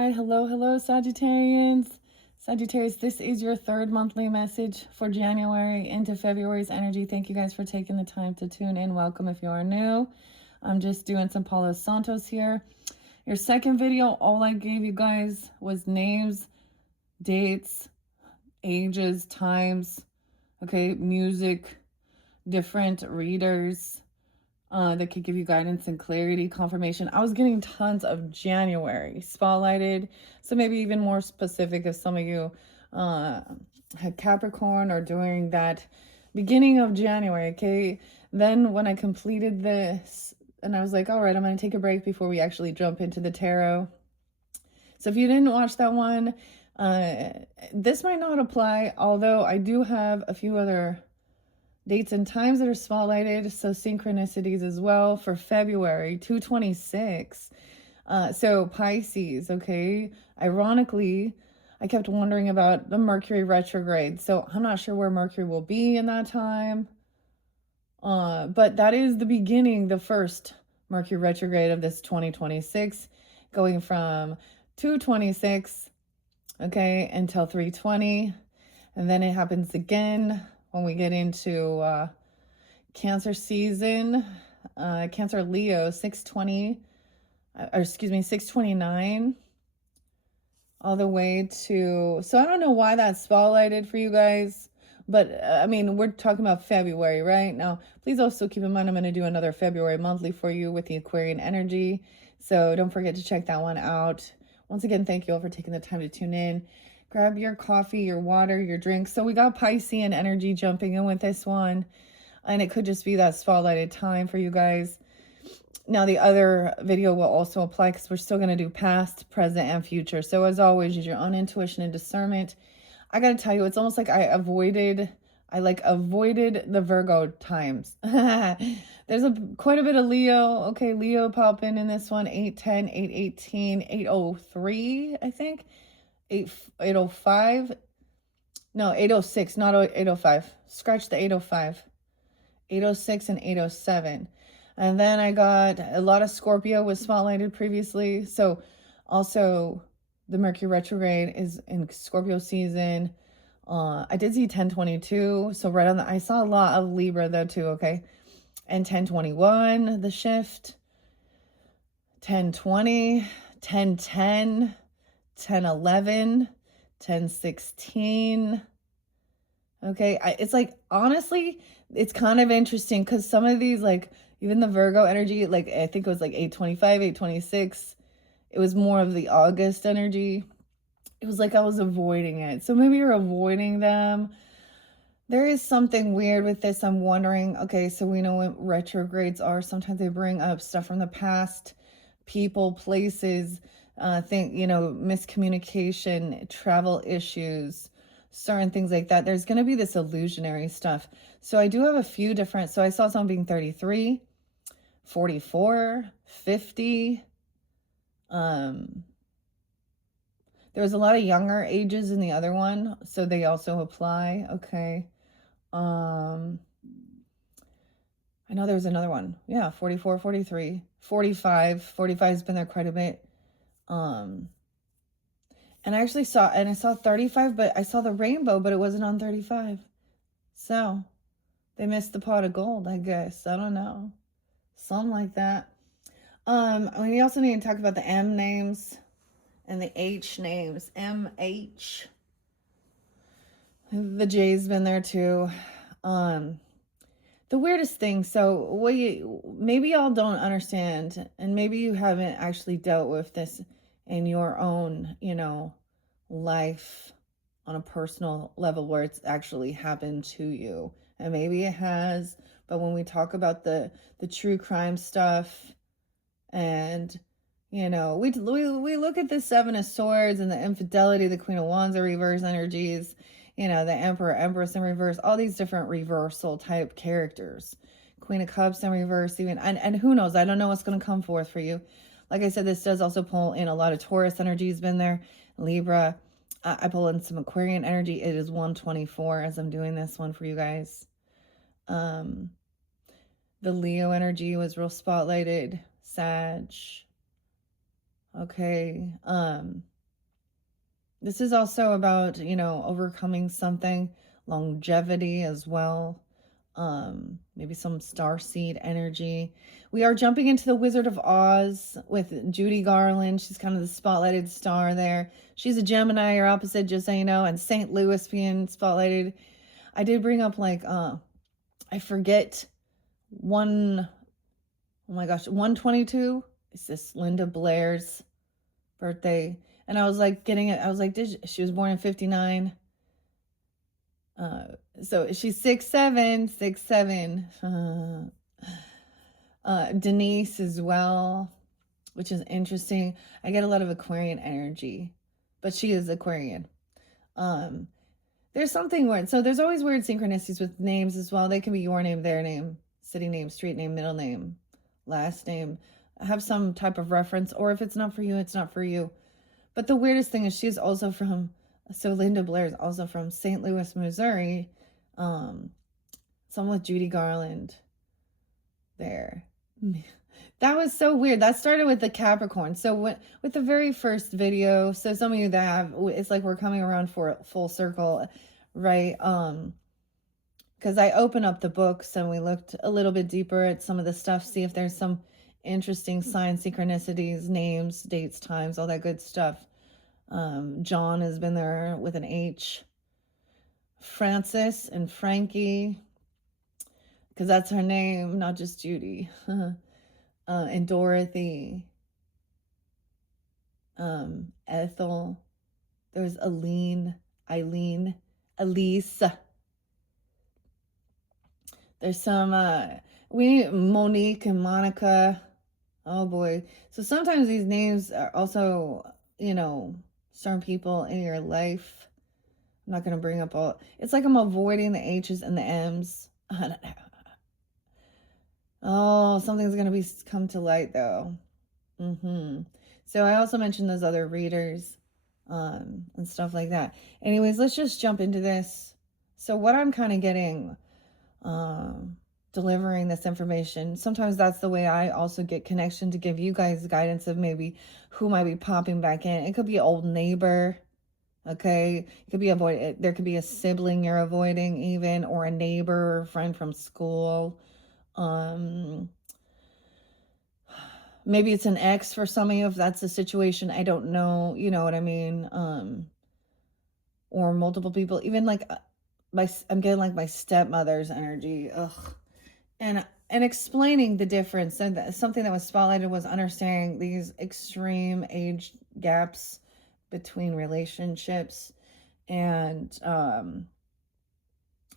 right. Hello, Sagittarians. Sagittarius, this is your third monthly message for January into February's energy. Thank you guys for taking the time to tune in. Welcome if you are new. I'm just doing some Palo Santos here. Your second video, all I gave you guys was names, dates, ages, times, okay, music, different readers, that could give you guidance and clarity, confirmation. I was getting tons of January spotlighted, so maybe even more specific if some of you had Capricorn or during that beginning of January, okay? Then when I completed this, and I was like, all right, I'm going to take a break before we actually jump into the tarot. So if you didn't watch that one, this might not apply, although I do have a few other dates and times that are spotlighted, so synchronicities as well for February 226. So Pisces, okay? Ironically, I kept wondering about the Mercury retrograde, so I'm not sure where Mercury will be in that time. But that is the beginning, the first Mercury retrograde of this 2026, going from 226, okay, until 320. And then it happens again when we get into Cancer season, Cancer Leo, 620, or excuse me, 629, all the way to, so I don't know why that's spotlighted for you guys, but I mean, we're talking about February, right? Now, please also keep in mind, I'm going to do another February monthly for you with the Aquarian energy. So don't forget to check that one out. Once again, thank you all for taking the time to tune in. Grab your coffee, your water, your drinks. So we got Piscean energy jumping in with this one. And it could just be that spotlighted time for you guys. Now, the other video will also apply because we're still going to do past, present, and future. So as always, use your own intuition and discernment. I got to tell you, it's almost like I avoided the Virgo times. There's quite a bit of Leo. Okay, Leo popping in this one, 810, 818, 803, I think. 805. No, 806, not 805. Scratch the 805. 806 and 807. And then I got a lot of Scorpio was spotlighted previously. So also the Mercury retrograde is in Scorpio season. I did see 1022. So right on the, I saw a lot of Libra though too, okay? And 1021, the shift. 1020, 1010, 1011, 1016. Okay, it's like, honestly, it's kind of interesting because some of these, like, even the Virgo energy, like, I think it was like 825, 826. It was more of the August energy. It was like I was avoiding it. So maybe you're avoiding them. There is something weird with this. I'm wondering, okay, so we know what retrogrades are. Sometimes they bring up stuff from the past, people, places, miscommunication, travel issues, certain things like that. There's going to be this illusionary stuff. So I do have a few different, so I saw some being 33, 44, 50. There was a lot of younger ages in the other one, so they also apply. Okay. I know there was another one. Yeah, 44, 43, 45. 45 has been there quite a bit. And I actually saw 35, but I saw the rainbow, but it wasn't on 35. So they missed the pot of gold, I guess. I don't know. Something like that. We also need to talk about the M names and the H names. MH. The J's been there too. The weirdest thing, so maybe y'all don't understand, and maybe you haven't actually dealt with this in your own, life on a personal level where it's actually happened to you. And maybe it has, but when we talk about the true crime stuff, and we look at the Seven of Swords and the infidelity, the Queen of Wands, the reverse energies, the Emperor, Empress in reverse, all these different reversal type characters, Queen of Cups in reverse, even, and who knows, I don't know what's going to come forth for you. Like I said, this does also pull in a lot of Taurus energy has been there, Libra. I pull in some Aquarian energy. It is 124 as I'm doing this one for you guys. The Leo energy was real spotlighted. Sag. Okay. This is also about, overcoming something, longevity as well. Maybe some starseed energy. We are jumping into the Wizard of Oz with Judy Garland. She's kind of the spotlighted star there. She's a Gemini, your opposite, just so you know, and St. Louis being spotlighted. I did bring up I forget oh my gosh, 122 is this Linda Blair's birthday. And I was like getting it. I was like, she was born in 59. So she's 6'7", 6'7". Denise as well, which is interesting. I get a lot of Aquarian energy, but she is Aquarian. There's something weird. So there's always weird synchronicities with names as well. They can be your name, their name, city name, street name, middle name, last name. Have some type of reference, or if it's not for you, it's not for you. But the weirdest thing is she's also from, so Linda Blair is also from St. Louis, Missouri. Someone with Judy Garland there. That was so weird. That started with the Capricorn. So with the very first video, so some of you that have, it's like we're coming around for full circle, right? Because I opened up the books and we looked a little bit deeper at some of the stuff, see if there's some interesting signs, synchronicities, names, dates, times, all that good stuff. John has been there with an H. Francis and Frankie, because that's her name, not just Judy. And Dorothy. Ethel. There's Eileen, Elise. There's some, Monique and Monica. Oh boy. So sometimes these names are also, certain people in your life. I'm not going to bring up all, it's like I'm avoiding the H's and the M's. I don't know. Oh, something's going to come to light though. So I also mentioned those other readers, and stuff like that. Anyways, let's just jump into this. So what I'm kind of getting, delivering this information, sometimes that's the way I also get connection to give you guys guidance of maybe who might be popping back in. It could be an old neighbor. Okay, it could be there could be a sibling you're avoiding even, or a neighbor or friend from school. Maybe it's an ex for some of you if that's the situation. I don't know, you know what I mean? Or multiple people, even like I'm getting like my stepmother's energy. Ugh. And explaining the difference. And something that was spotlighted was understanding these extreme age gaps between relationships. And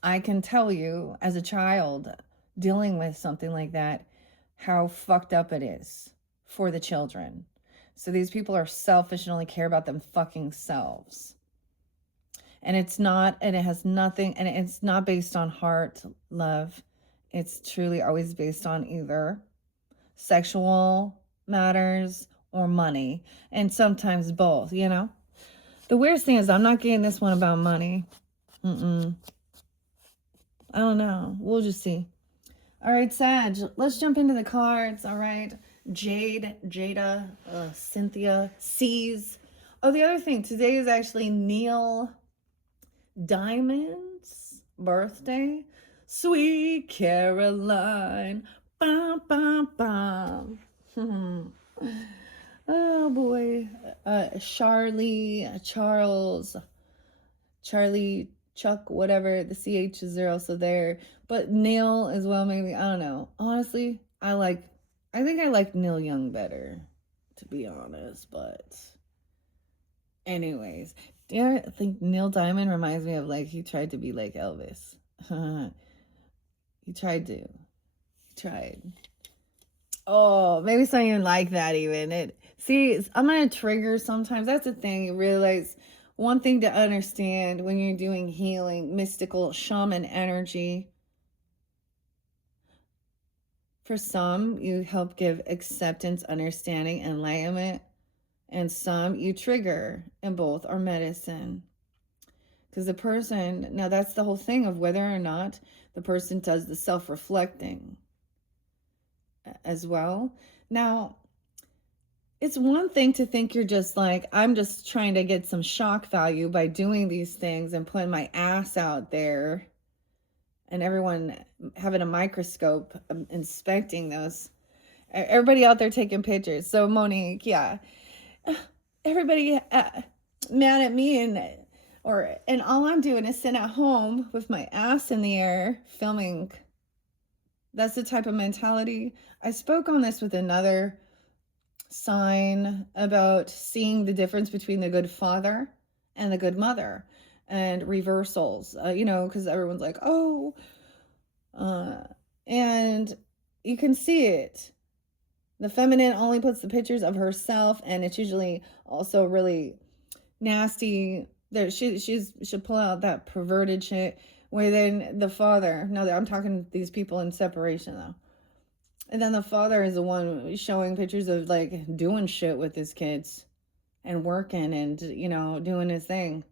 I can tell you as a child dealing with something like that, how fucked up it is for the children. So these people are selfish and only care about them fucking selves. And it's not, and it has nothing, and it's not based on heart, love. It's truly always based on either sexual matters or money. And sometimes both, The weirdest thing is I'm not getting this one about money. I don't know. We'll just see. All right, Sag, let's jump into the cards. All right. Jada, Cynthia, C's. Oh, the other thing, today is actually Neil Diamond's birthday. Sweet Caroline. Bum, bum, bum. Oh, boy. Charlie, Chuck, whatever. The CH is there also there. But Neil as well, maybe. I don't know. Honestly, I think I like Neil Young better, to be honest. But anyways, do you think Neil Diamond reminds me of he tried to be like Elvis? He tried. Oh, maybe some even like that even. I'm going to trigger sometimes. That's the thing. You realize one thing to understand when you're doing healing, mystical shaman energy. For some, you help give acceptance, understanding, enlightenment. And some you trigger, and both are medicine. Because the person, now that's the whole thing of whether or not the person does the self-reflecting as well. Now, it's one thing to think you're just like, I'm just trying to get some shock value by doing these things and putting my ass out there and everyone having a microscope inspecting those. Everybody out there taking pictures. So Monique, yeah, everybody mad at me and all I'm doing is sitting at home with my ass in the air filming. That's the type of mentality. I spoke on this with another sign about seeing the difference between the good father and the good mother and reversals, because everyone's like, oh, and you can see it. The feminine only puts the pictures of herself, and it's usually also really nasty. There, she'll pull out that perverted shit. Where then the father, no, I'm talking these people in separation though. And then the father is the one showing pictures of like doing shit with his kids and working and doing his thing,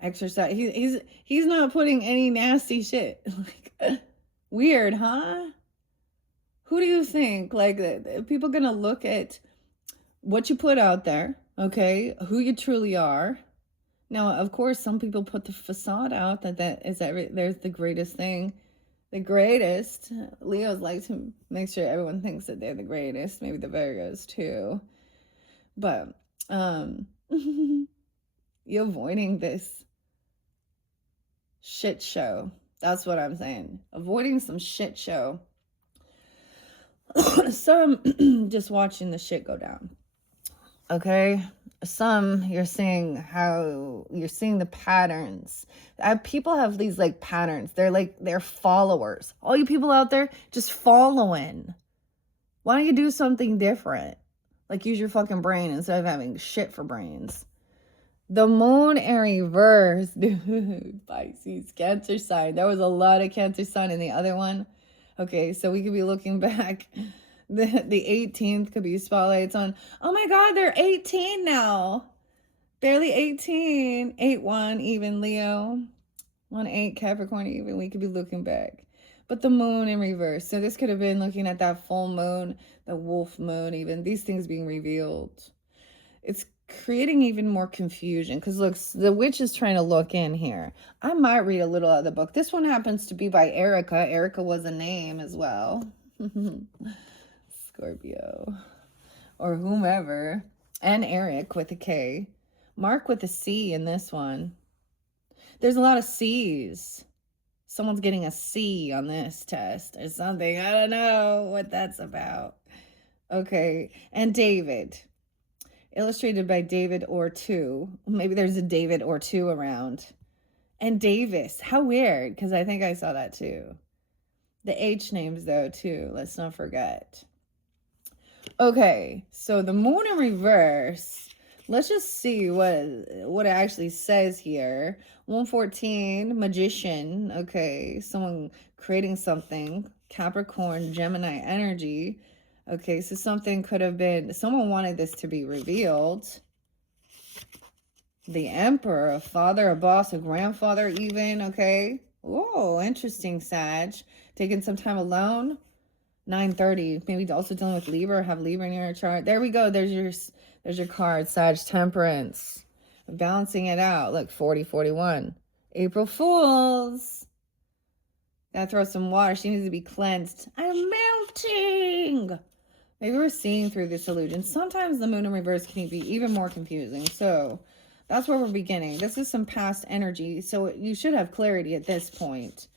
exercise. He's not putting any nasty shit. Like, weird, huh? Who do you think? Like, people gonna look at what you put out there, okay? Who you truly are. Now, of course, some people put the facade out that is there's the greatest thing. The greatest. Leos like to make sure everyone thinks that they're the greatest. Maybe the Virgos too. But you're avoiding this shit show. That's what I'm saying. Avoiding some shit show. Some just watching the shit go down. Okay? Some you're seeing the patterns. People have these like patterns. They're followers. All you people out there just following. Why don't you do something different? Like use your fucking brain instead of having shit for brains. The moon in reverse, dude. Pisces, Cancer sign. There was a lot of Cancer sign in the other one. Okay, so we could be looking back. The 18th could be spotlights on, oh my God, they're 18 now. Barely 18. 8-1 even Leo. 1-8 Capricorn even. We could be looking back. But the moon in reverse. So this could have been looking at that full moon, the wolf moon even. These things being revealed. It's creating even more confusion. Because look, the witch is trying to look in here. I might read a little out of the book. This one happens to be by Erica. Erica was a name as well. Scorpio. Or whomever. And Eric with a K. Mark with a C in this one. There's a lot of C's. Someone's getting a C on this test or something. I don't know what that's about. Okay. And David. Illustrated by David or two. Maybe there's a David or two around. And Davis. How weird, because I think I saw that too. The H names, though, too. Let's not forget. Okay, so the moon in reverse. Let's just see what it actually says here. 114, magician. Okay, someone creating something. Capricorn, Gemini energy. Okay, so something could have been, someone wanted this to be revealed. The Emperor, a father, a boss, a grandfather even, okay. Oh, interesting, Sag. Taking some time alone. 9:30, maybe also dealing with Libra, have Libra in your chart. There we go, there's your card, Sag, Temperance. Balancing it out, look, 40, 41. April Fools. Gotta throw some water, she needs to be cleansed. I'm melting. Maybe we're seeing through this illusion. Sometimes the moon in reverse can be even more confusing. So that's where we're beginning. This is some past energy. So you should have clarity at this point.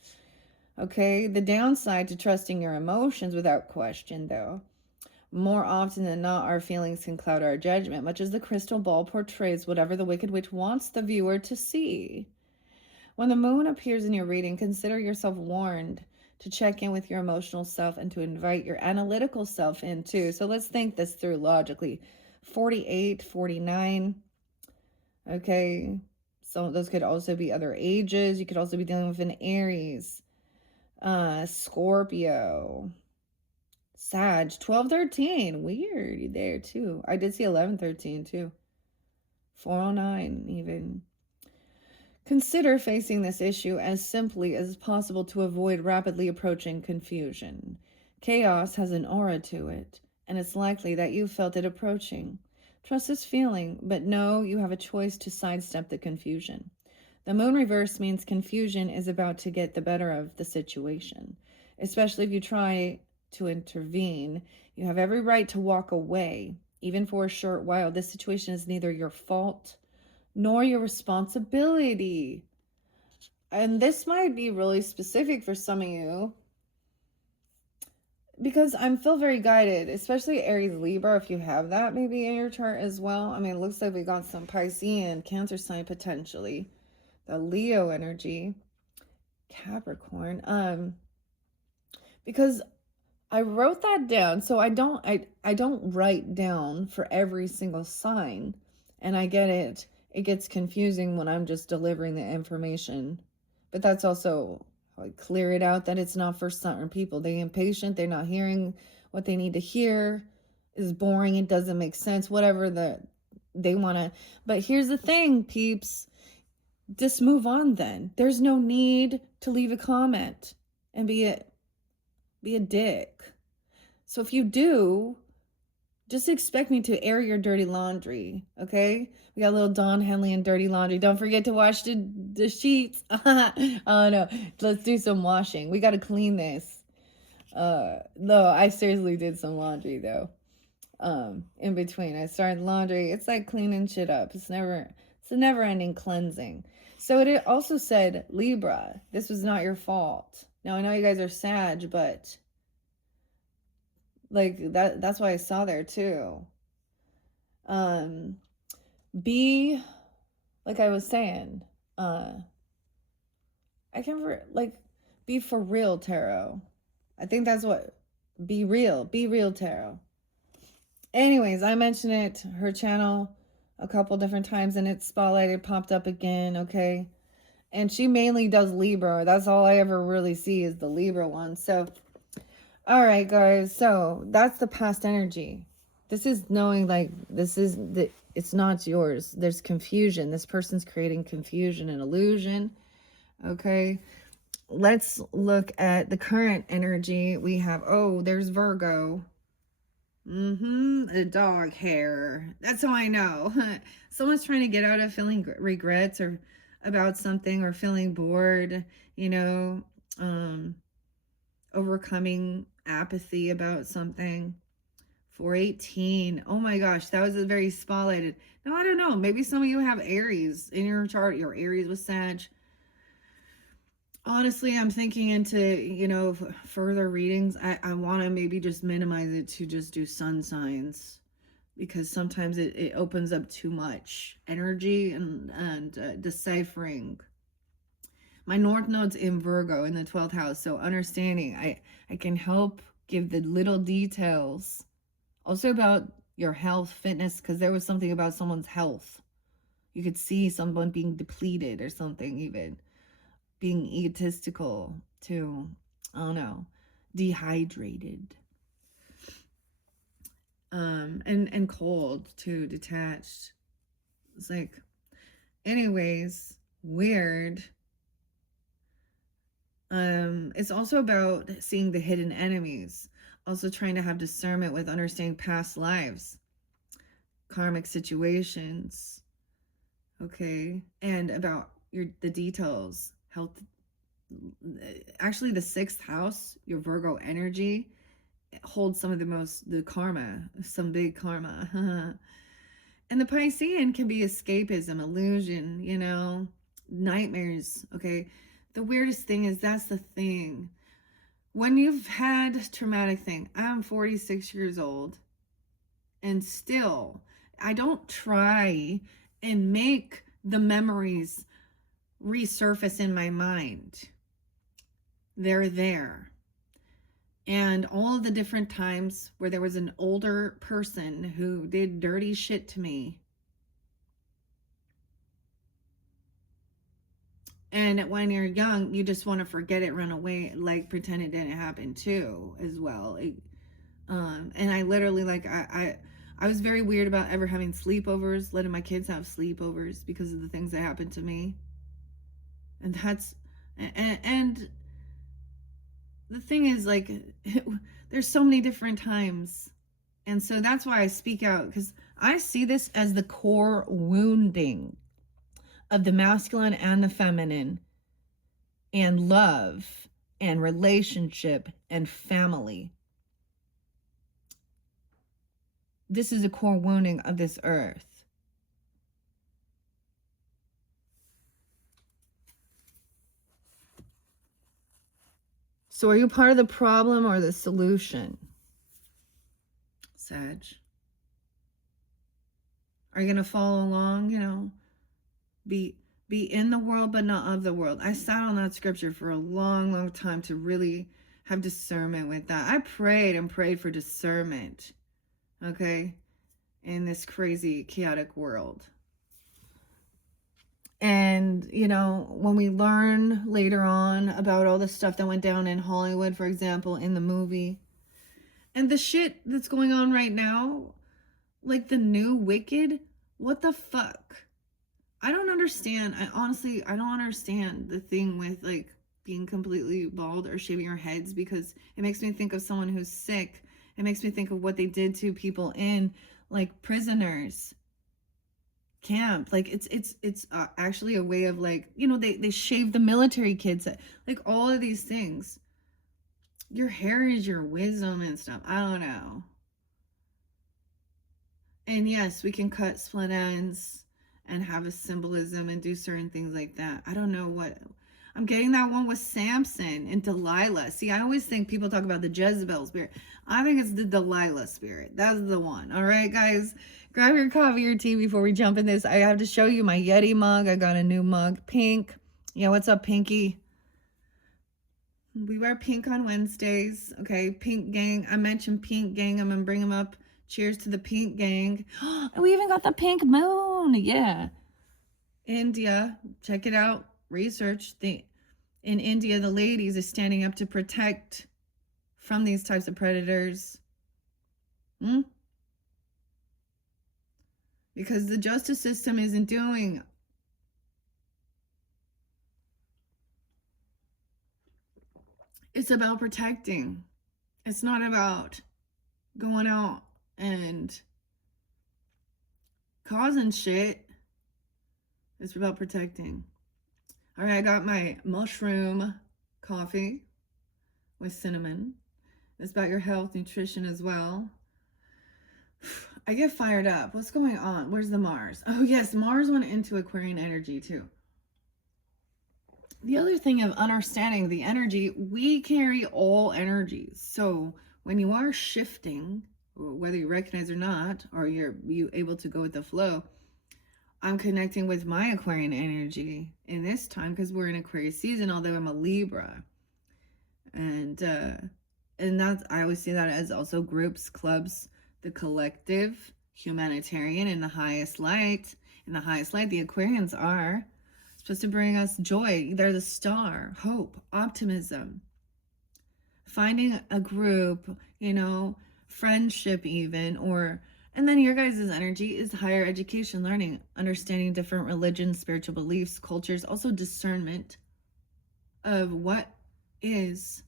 Okay. The downside to trusting your emotions without question, though. More often than not, our feelings can cloud our judgment, much as the crystal ball portrays whatever the Wicked Witch wants the viewer to see. When the moon appears in your reading, consider yourself warned to check in with your emotional self and to invite your analytical self in too. So let's think this through logically. 48, 49. Okay. So those could also be other ages. You could also be dealing with an Aries. Scorpio. Sag. 12, 13. Weird there too. I did see 11, 13 too. 409 even. Consider facing this issue as simply as possible to avoid rapidly approaching confusion. Chaos has an aura to it, and it's likely that you felt it approaching. Trust this feeling, but know you have a choice to sidestep the confusion. The moon reverse means confusion is about to get the better of the situation, especially if you try to intervene. You have every right to walk away, even for a short while. This situation is neither your fault nor your responsibility. And this might be really specific for some of you, because I feel very guided, especially Aries Libra, if you have that maybe in your chart as well. I mean, it looks like we got some Piscean, Cancer sign potentially, the Leo energy, Capricorn. Because I wrote that down, so I don't write down for every single sign, and I get it. It gets confusing when I'm just delivering the information, but that's also I clear it out that it's not for certain people. They're impatient. They're not hearing what they need to hear. It's boring. It doesn't make sense. Whatever they want to. But here's the thing, peeps. Just move on then. There's no need to leave a comment and be a dick. So if you do, just expect me to air your dirty laundry, okay? We got a little Dawn Henley and dirty laundry. Don't forget to wash the sheets. Oh no, let's do some washing. We got to clean this. No, I seriously did some laundry though. In between, I started laundry. It's like cleaning shit up. It's a never-ending cleansing. So it also said, Libra, this was not your fault. Now I know you guys are Sag, but like that's why I saw there too. Be like I was saying, I can't like be for real tarot. I think that's what be real tarot. Anyways, I mentioned it, her channel a couple different times, and it's spotlighted, popped up again, okay? And she mainly does Libra. That's all I ever really see is the Libra one. So all right, guys, so that's the past energy. This is knowing like it's not yours. There's confusion. This person's creating confusion and illusion. Okay, let's look at the current energy. We have, oh, there's Virgo. The dog hair. That's how I know. Someone's trying to get out of feeling regrets or about something, or feeling bored, you know, overcoming apathy about something. 418. Oh my gosh, that was a very spotlighted. Now I don't know, maybe some of you have Aries in your chart. Your Aries was Sag. Honestly, I'm thinking into, you know, further readings. I want to maybe just minimize it to just do sun signs, because sometimes it opens up too much energy and deciphering. My North Node's in Virgo in the 12th house, so understanding, I can help give the little details. Also about your health, fitness, because there was something about someone's health. You could see someone being depleted or something, even being egotistical too. I don't know, dehydrated. And cold too, detached. It's like, anyways, weird. It's also about seeing the hidden enemies, also trying to have discernment with understanding past lives, karmic situations, okay, and about the details, health. Actually, the 6th house, your Virgo energy, holds some of the karma, some big karma. And the Piscean can be escapism, illusion, you know, nightmares, okay? The weirdest thing is, that's the thing. When you've had traumatic thing, I'm 46 years old, and still, I don't try and make the memories resurface in my mind. They're there. And all of the different times where there was an older person who did dirty shit to me, and when you're young, you just want to forget it, run away, like pretend it didn't happen too, as well. And I literally, like, I was very weird about ever having sleepovers, letting my kids have sleepovers because of the things that happened to me. And that's, and the thing is, like, there's so many different times And so that's why I speak out, because I see this as the core wounding of the masculine and the feminine, and love and relationship and family. This is a core wounding of this earth. So are you part of the problem or the solution, Sag? Are you going to follow along, be in the world but not of the world? I sat on that scripture for a long time to really have discernment with that. I prayed and prayed for discernment, okay, in this crazy, chaotic world. And, when we learn later on about all the stuff that went down in Hollywood, for example, in the movie, and the shit that's going on right now, like the new Wicked, what the fuck? I don't understand. I don't understand the thing with like being completely bald or shaving your heads, because it makes me think of someone who's sick. It makes me think of what they did to people in like prisoners camp. Like it's actually a way of like, they shave the military kids, like all of these things. Your hair is your wisdom and stuff. I don't know. And yes, we can cut split ends and have a symbolism and do certain things like that. I don't know what I'm getting. That one with Samson and Delilah. See, I always think people talk about the Jezebel spirit. I think it's the Delilah spirit. That's the one. All right, guys, grab your coffee or tea before we jump in this. I have to show you my Yeti mug. I got a new mug, pink. Yeah, what's up, Pinky? We wear pink on Wednesdays. Okay, Pink Gang. I mentioned Pink Gang. I'm gonna bring them up. Cheers to the Pink Gang. And we even got the pink moon. Yeah. India, check it out. Research. In India, the ladies are standing up to protect from these types of predators. Because the justice system isn't doing. It's about protecting. It's not about going out and causing shit. It's about protecting. All right, I got my mushroom coffee with cinnamon. It's about your health, nutrition as well. I get fired up. What's going on? Where's the Mars? Oh yes, Mars went into Aquarian energy too. The other thing of understanding the energy, we carry all energies. So when you are shifting, whether you recognize or not, or you able to go with the flow, I'm connecting with my Aquarian energy in this time because we're in Aquarius season, although I'm a Libra. And that's, I always see that as also groups, clubs, the collective, humanitarian, in the highest light. In the highest light, the Aquarians are supposed to bring us joy. They're the star, hope, optimism. Finding a group, friendship even, and then your guys' energy is higher education, learning, understanding different religions, spiritual beliefs, cultures, also discernment of what is,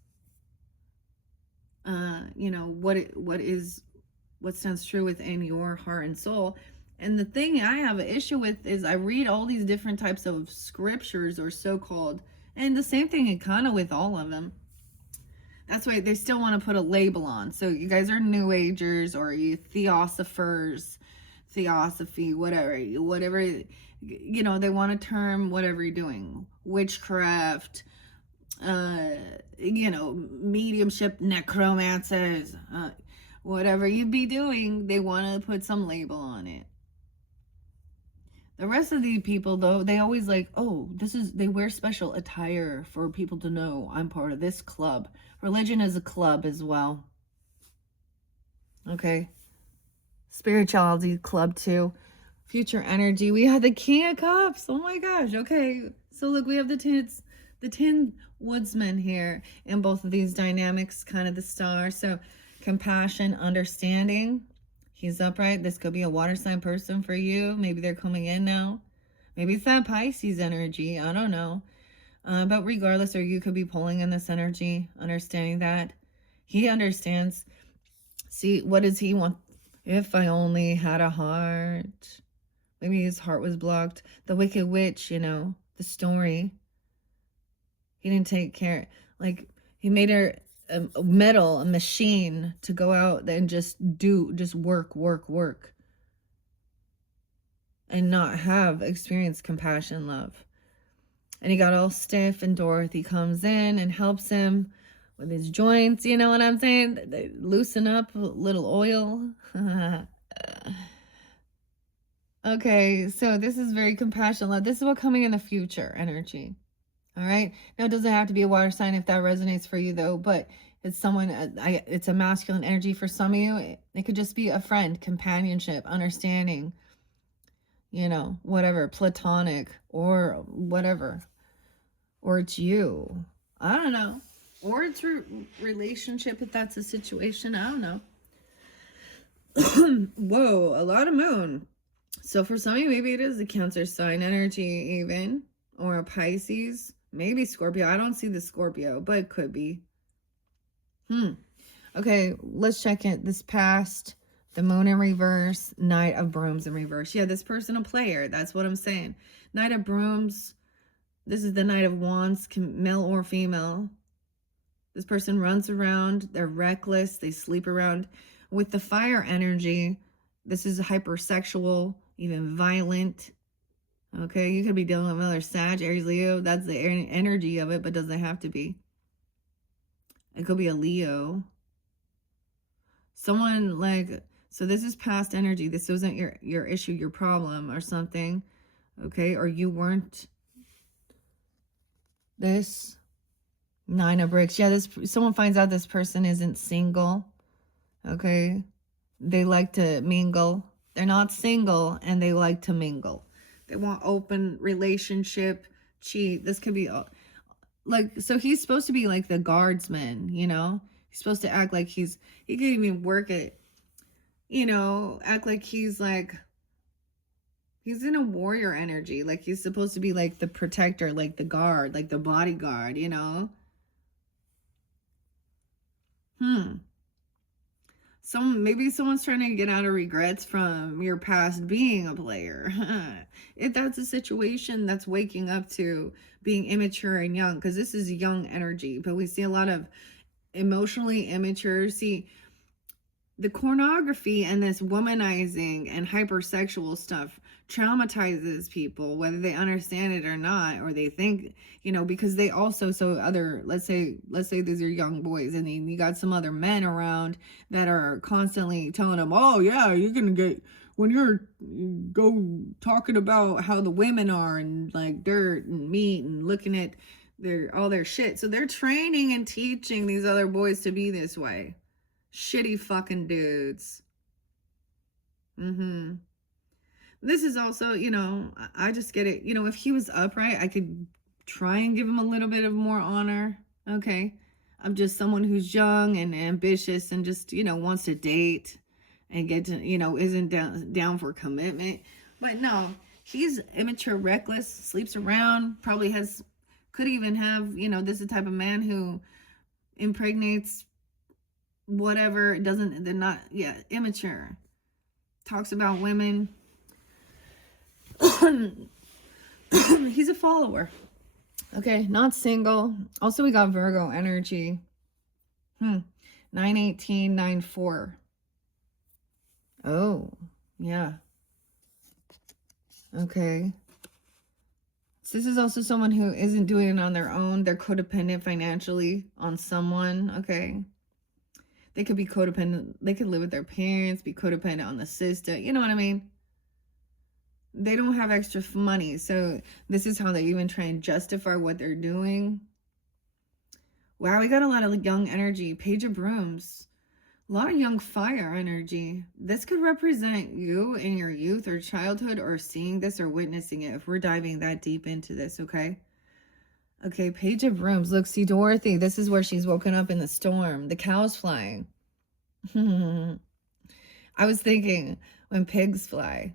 what stands true within your heart and soul. And the thing I have an issue with is I read all these different types of scriptures or so-called, and the same thing kind of with all of them. That's why they still want to put a label on. So you guys are New Agers or you Theosophers, Theosophy, whatever, they want a term, whatever you're doing. Witchcraft, mediumship, necromancers, whatever you be doing, they want to put some label on it. The rest of the people, though, they always like, they wear special attire for people to know I'm part of this club. Religion is a club as well. Okay. Spirituality club too. Future energy. We have the King of Cups. Oh my gosh. Okay. So look, we have the Tin Woodsman here in both of these dynamics, kind of the star. So compassion, understanding. He's upright. This could be a water sign person for you. Maybe they're coming in now. Maybe it's that Pisces energy. I don't know. But regardless, or you could be pulling in this energy, understanding that he understands. See, what does he want If I only had a heart. Maybe his heart was blocked. The Wicked Witch, you know, the story. He didn't take care. Like, he made her a metal, a machine to go out and just work, work, work. And not have experienced compassion, love. And he got all stiff, and Dorothy comes in and helps him with his joints. You know what I'm saying? They loosen up a little oil. Okay, so this is very compassionate love. This is what coming in the future energy. All right. Now, it doesn't have to be a water sign if that resonates for you, though, but it's someone, it's a masculine energy for some of you. It could just be a friend, companionship, understanding, you know, whatever, platonic or whatever. Or it's you. I don't know. Or it's relationship if that's a situation. I don't know. Whoa, a lot of moon. So for some of you, maybe it is a Cancer sign energy even. Or a Pisces. Maybe Scorpio. I don't see the Scorpio, but it could be. Okay, let's check it. This past, the moon in reverse, Knight of Brooms in reverse. Yeah, this person a player. That's what I'm saying. Knight of Brooms. This is the Knight of Wands, male or female. This person runs around. They're reckless. They sleep around. With the fire energy, this is hypersexual, even violent. Okay, you could be dealing with another Sag, Aries, Leo. That's the energy of it, but doesn't have to be. It could be a Leo. Someone like, so this is past energy. This wasn't your issue, your problem or something. Okay, or you weren't this. 9 of Bricks. Yeah, someone finds out this person isn't single. Okay, they like to mingle. They're not single, and they like to mingle. They want open relationship. Cheat. This could be like, so he's supposed to be like the guardsman, you know. He's supposed to act like he could even work it, you know, act like he's in a warrior energy. Like he's supposed to be like the protector, like the guard, like the bodyguard, you know. Maybe someone's trying to get out of regrets from your past being a player. If that's a situation that's waking up to being immature and young, because this is young energy, but we see a lot of emotionally immature. See, the pornography and this womanizing and hypersexual stuff traumatizes people, whether they understand it or not, or they think, you know, because they also, let's say these are young boys, and then you got some other men around that are constantly telling them, oh yeah, you're gonna get, when you go talking about how the women are and like dirt and meat and looking at all their shit. So they're training and teaching these other boys to be this way. Shitty fucking dudes. This is also, you know, I just get it. You know, if he was upright, I could try and give him a little bit of more honor. Okay. I'm just someone who's young and ambitious and just, you know, wants to date and get to, you know, isn't down for commitment. But no, he's immature, reckless, sleeps around, probably could even have, you know, this is the type of man who impregnates whatever, they're not, immature. Talks about women. He's a follower. Okay, not single. Also, we got Virgo energy. 9/18/94. Oh, yeah. Okay. So this is also someone who isn't doing it on their own. They're codependent financially on someone. Okay. They could be codependent. They could live with their parents, be codependent on the sister. You know what I mean? They don't have extra money. So this is how they even try and justify what they're doing. Wow, we got a lot of young energy. Page of Brooms. A lot of young fire energy. This could represent you in your youth or childhood, or seeing this or witnessing it, if we're diving that deep into this, okay? Okay, Page of Brooms. Look, see Dorothy. This is where she's woken up in the storm. The cow's flying. I was thinking when pigs fly,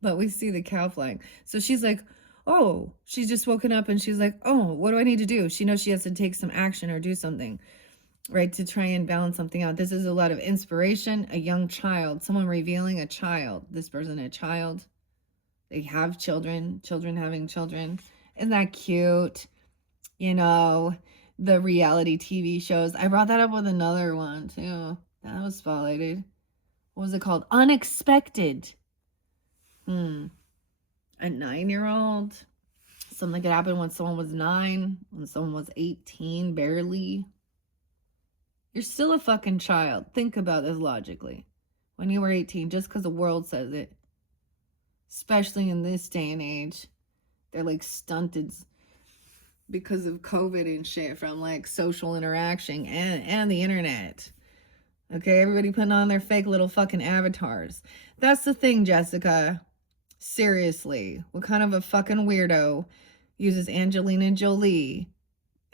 but we see the cow flying. So she's like, oh, she's just woken up and she's like, oh, what do I need to do? She knows she has to take some action or do something. right? To try and balance something out. This is a lot of inspiration, a young child, someone revealing a child. This person, a child. They have children, children having children. Isn't that cute? You know, the reality TV shows. I brought that up with another one too. That was spotlighted. What was it called? Unexpected. A 9-year-old. Something could happen when someone was 9, when someone was 18, barely. You're still a fucking child. Think about this logically. When you were 18, just because the world says it, especially in this day and age, they're like stunted because of COVID and shit from like social interaction and the internet. Okay, everybody putting on their fake little fucking avatars. That's the thing, Jessica. Seriously, what kind of a fucking weirdo uses Angelina Jolie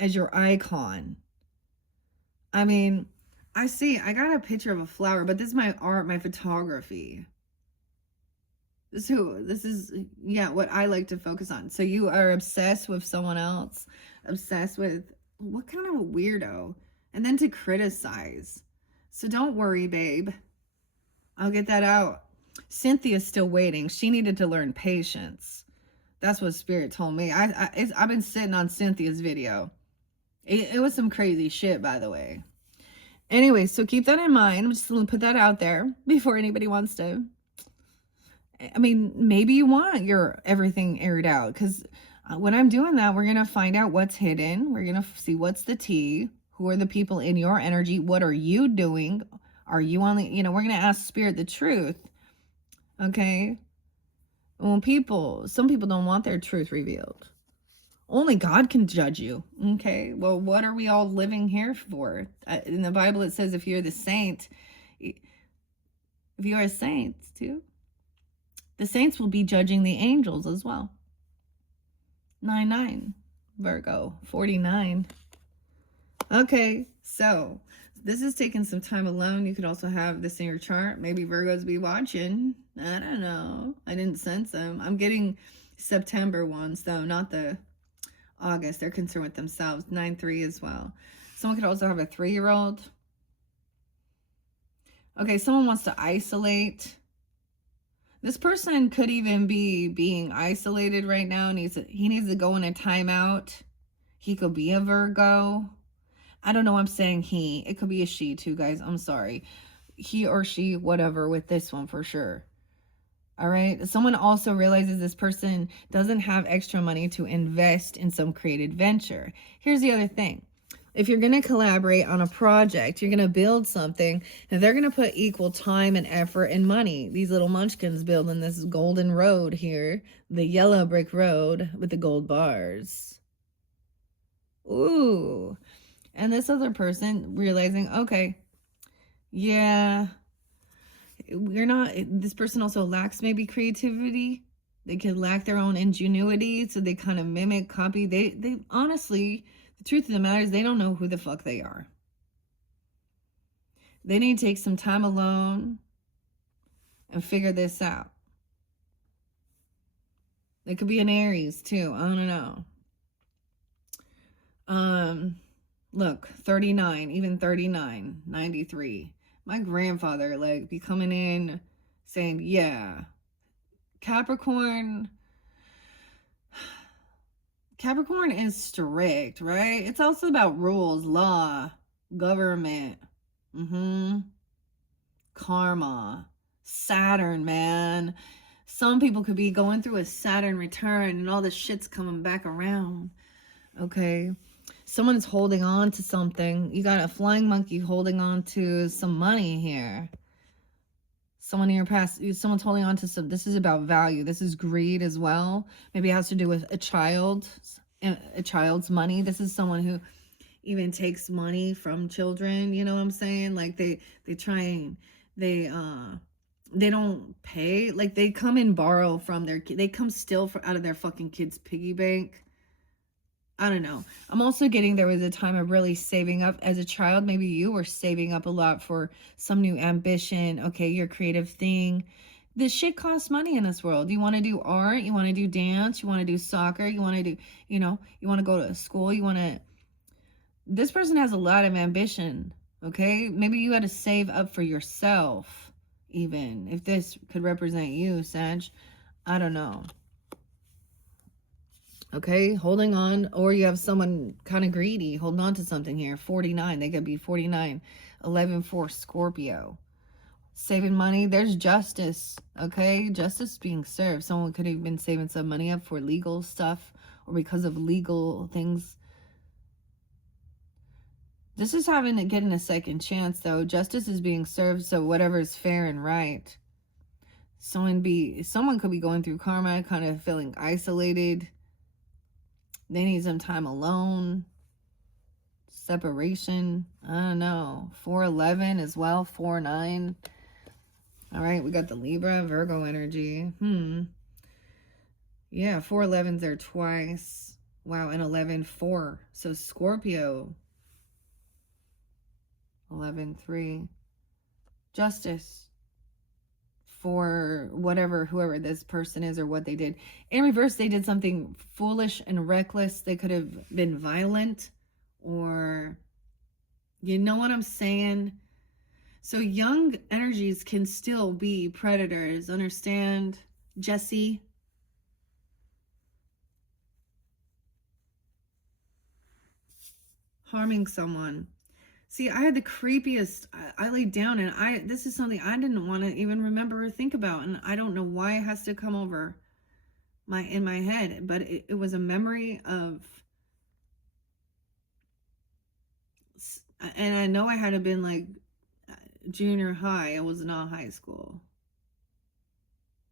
as your icon? I mean, I got a picture of a flower, but this is my art, my photography. This is what I like to focus on. So you are obsessed with someone else, obsessed with what kind of a weirdo, and then to criticize. So don't worry, babe. I'll get that out. Cynthia's still waiting. She needed to learn patience. That's what Spirit told me. I've been sitting on Cynthia's video. It was some crazy shit, by the way. Anyway, so keep that in mind. I'm just going to put that out there before anybody wants to. I mean, maybe you want your everything aired out, because when I'm doing that, we're going to find out what's hidden. We're going to see what's the tea. Who are the people in your energy? What are you doing? Are you on the, we're going to ask Spirit the truth. Okay? Well, some people don't want their truth revealed. Only God can judge you. Okay? Well, what are we all living here for? In the Bible, it says if you're the saint, if you are a saint too, the saints will be judging the angels as well. 9-9, Virgo, 49. Okay, so this is taking some time alone. You could also have this in your chart. Maybe Virgos be watching. I don't know. I didn't sense them. I'm getting September ones, though, not the August. They're concerned with themselves. 9-3 as well. Someone could also have a 3-year-old. Okay, someone wants to isolate. This person could even be being isolated right now. He needs to go in a timeout. He could be a Virgo. I don't know. I'm saying he. It could be a she too, guys. I'm sorry. He or she, whatever, with this one for sure. All right. Someone also realizes this person doesn't have extra money to invest in some creative venture. Here's the other thing. If you're going to collaborate on a project, you're going to build something, and they're going to put equal time and effort and money. These little munchkins building this golden road here, the yellow brick road with the gold bars. Ooh. And this other person realizing, okay, yeah, this person also lacks maybe creativity. They can lack their own ingenuity, so they kind of mimic, copy. They honestly, the truth of the matter is they don't know who the fuck they are. They need to take some time alone and figure this out. It could be an Aries too. I don't know. Look, 39, even 39, 93. My grandfather, like, be coming in saying, yeah, Capricorn is strict, right? It's also about rules, law, government, karma, Saturn, man. Some people could be going through a Saturn return and all this shit's coming back around, okay? Someone is holding on to something. You got a flying monkey holding on to some money here. Someone in your past, someone's holding on to some, this is about value. This is greed as well. Maybe it has to do with a child's money. This is someone who even takes money from children. You know what I'm saying? Like they don't pay. Like they come and borrow from they come steal out of their fucking kids' piggy bank. I don't know. I'm also getting there was a time of really saving up as a child. Maybe you were saving up a lot for some new ambition. Okay, your creative thing. This shit costs money in this world. You want to do art. You want to do dance. You want to do soccer. You want to do, you want to go to school. You want to This person has a lot of ambition, okay? Maybe you had to save up for yourself, even. If this could represent you, Sag. I don't know. Okay, holding on, or you have someone kind of greedy, holding on to something here. 49, they could be 49. 11 for Scorpio. Saving money, there's justice, okay? Justice being served. Someone could have been saving some money up for legal stuff or because of legal things. This is getting a second chance, though. Justice is being served, so whatever is fair and right. Someone could be going through karma, kind of feeling isolated. They need some time alone. Separation. I don't know. 411 as well. 49. All right, we got the Libra, Virgo energy. Yeah, 411's there twice. Wow, and 11, 4. So Scorpio. 11, 3. Justice. For whoever this person is or what they did. In reverse, they did something foolish and reckless. They could have been violent or, you know what I'm saying? So young energies can still be predators. Understand, Jesse? Harming someone. See, I had the creepiest, I laid down and this is something I didn't want to even remember or think about. And I don't know why it has to come over in my head, but it was a memory of, and I know I had to been like junior high. It was not high school.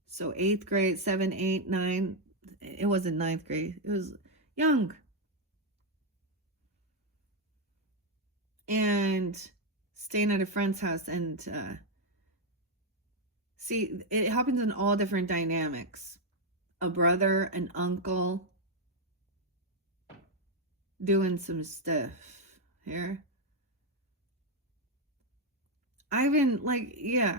So 8th grade, 7, 8, 9, it wasn't 9th grade. It was young. And staying at a friend's house and see, it happens in all different dynamics. A brother, an uncle doing some stuff here. I've been like, yeah,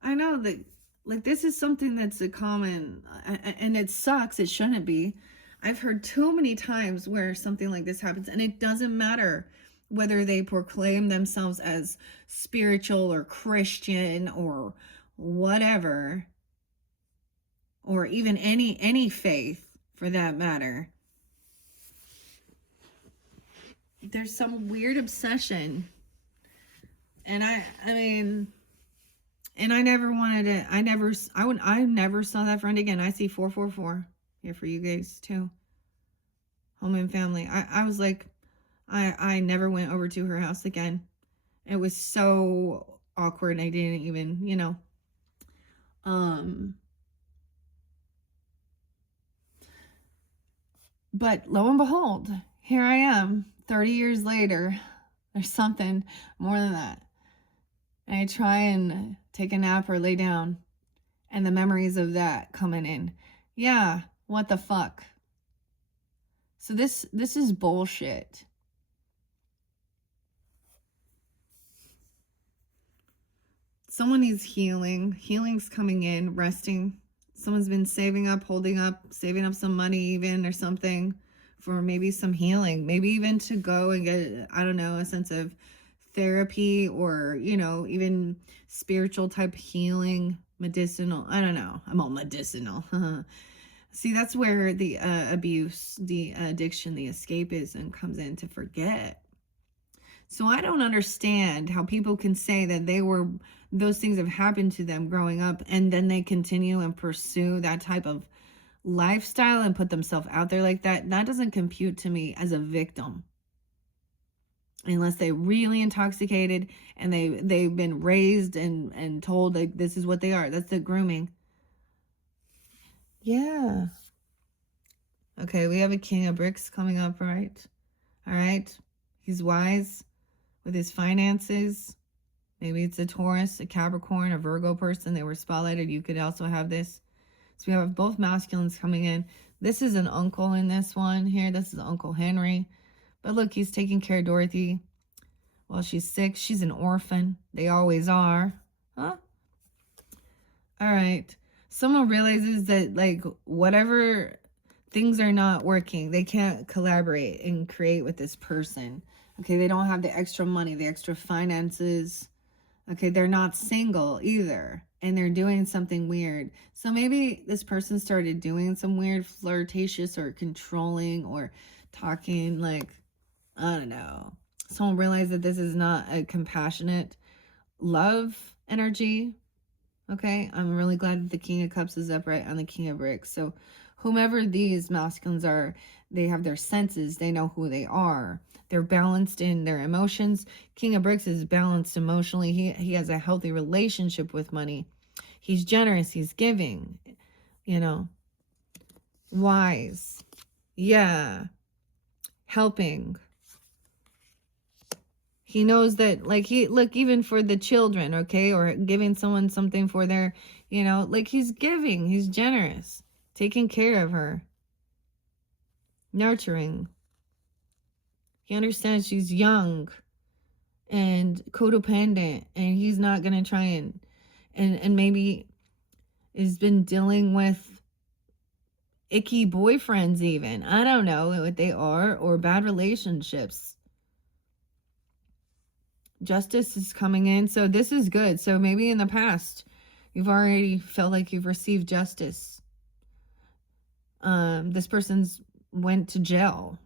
I know that like this is something that's a common and it sucks. It shouldn't be. I've heard too many times where something like this happens and it doesn't matter whether they proclaim themselves as spiritual or Christian or whatever, or even any faith for that matter. There's some weird obsession. And I mean, and I never wanted to, I never saw that friend again. I see 444 here for you guys too. Home and family. I was like, I never went over to her house again. It was so awkward. I didn't even, you know. But lo and behold, here I am 30 years later. There's something more than that. And I try and take a nap or lay down. And the memories of that coming in. Yeah, what the fuck? So this is bullshit. Someone needs healing. Healing's coming in, resting. Someone's been saving up some money even or something for maybe some healing. Maybe even to go and get, I don't know, a sense of therapy or, you know, even spiritual type healing, medicinal. I don't know. I'm all medicinal. See, that's where the abuse, the addiction, the escapism comes in, to forget. So I don't understand how people can say that those things have happened to them growing up and then they continue and pursue that type of lifestyle and put themselves out there like that. That doesn't compute to me as a victim. Unless they're really intoxicated and they've been raised and told like this is what they are. That's the grooming. Yeah. Okay, we have a King of Bricks coming up, right? All right. He's wise with his finances. Maybe it's a Taurus, a Capricorn, a Virgo person. They were spotlighted. You could also have this. So we have both masculines coming in. This is an uncle in this one here. This is Uncle Henry. But look, he's taking care of Dorothy while she's sick. She's an orphan. They always are. Huh? All right. Someone realizes that, like, whatever things are not working, they can't collaborate and create with this person. Okay, they don't have the extra money, the extra finances. Okay, they're not single either. And they're doing something weird. So maybe this person started doing some weird flirtatious or controlling or talking like, I don't know. Someone realized that this is not a compassionate love energy. Okay, I'm really glad that the King of Cups is upright on the King of Bricks. So whomever these masculines are, they have their senses. They know who they are. They're balanced in their emotions. King of Bricks is balanced emotionally. He has a healthy relationship with money. He's generous. He's giving. You know, wise. Yeah. Helping. He knows that, like, look, even for the children, okay, or giving someone something for their, you know, like, he's giving, he's generous, taking care of her, nurturing. He understands she's young and codependent, and he's not going to try and maybe has been dealing with icky boyfriends even. I don't know what they are, or bad relationships. Justice is coming in. So this is good. So maybe in the past, you've already felt like you've received justice. This person's went to jail.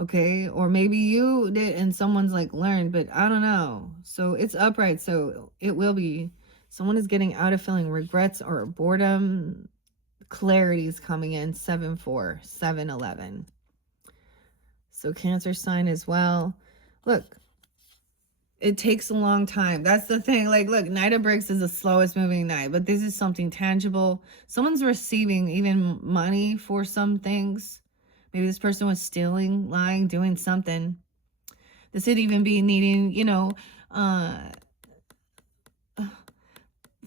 Okay. Or maybe you did and someone's like learned, but I don't know. So it's upright. So it will be. Someone is getting out of feeling regrets or boredom. Clarity is coming in. 7-4, 7-11. So Cancer sign as well. Look, it takes a long time. That's the thing. Like, look, Knight of Bricks is the slowest moving knight, but this is something tangible. Someone's receiving even money for some things. Maybe this person was stealing, lying, doing something. This could even be needing, you know,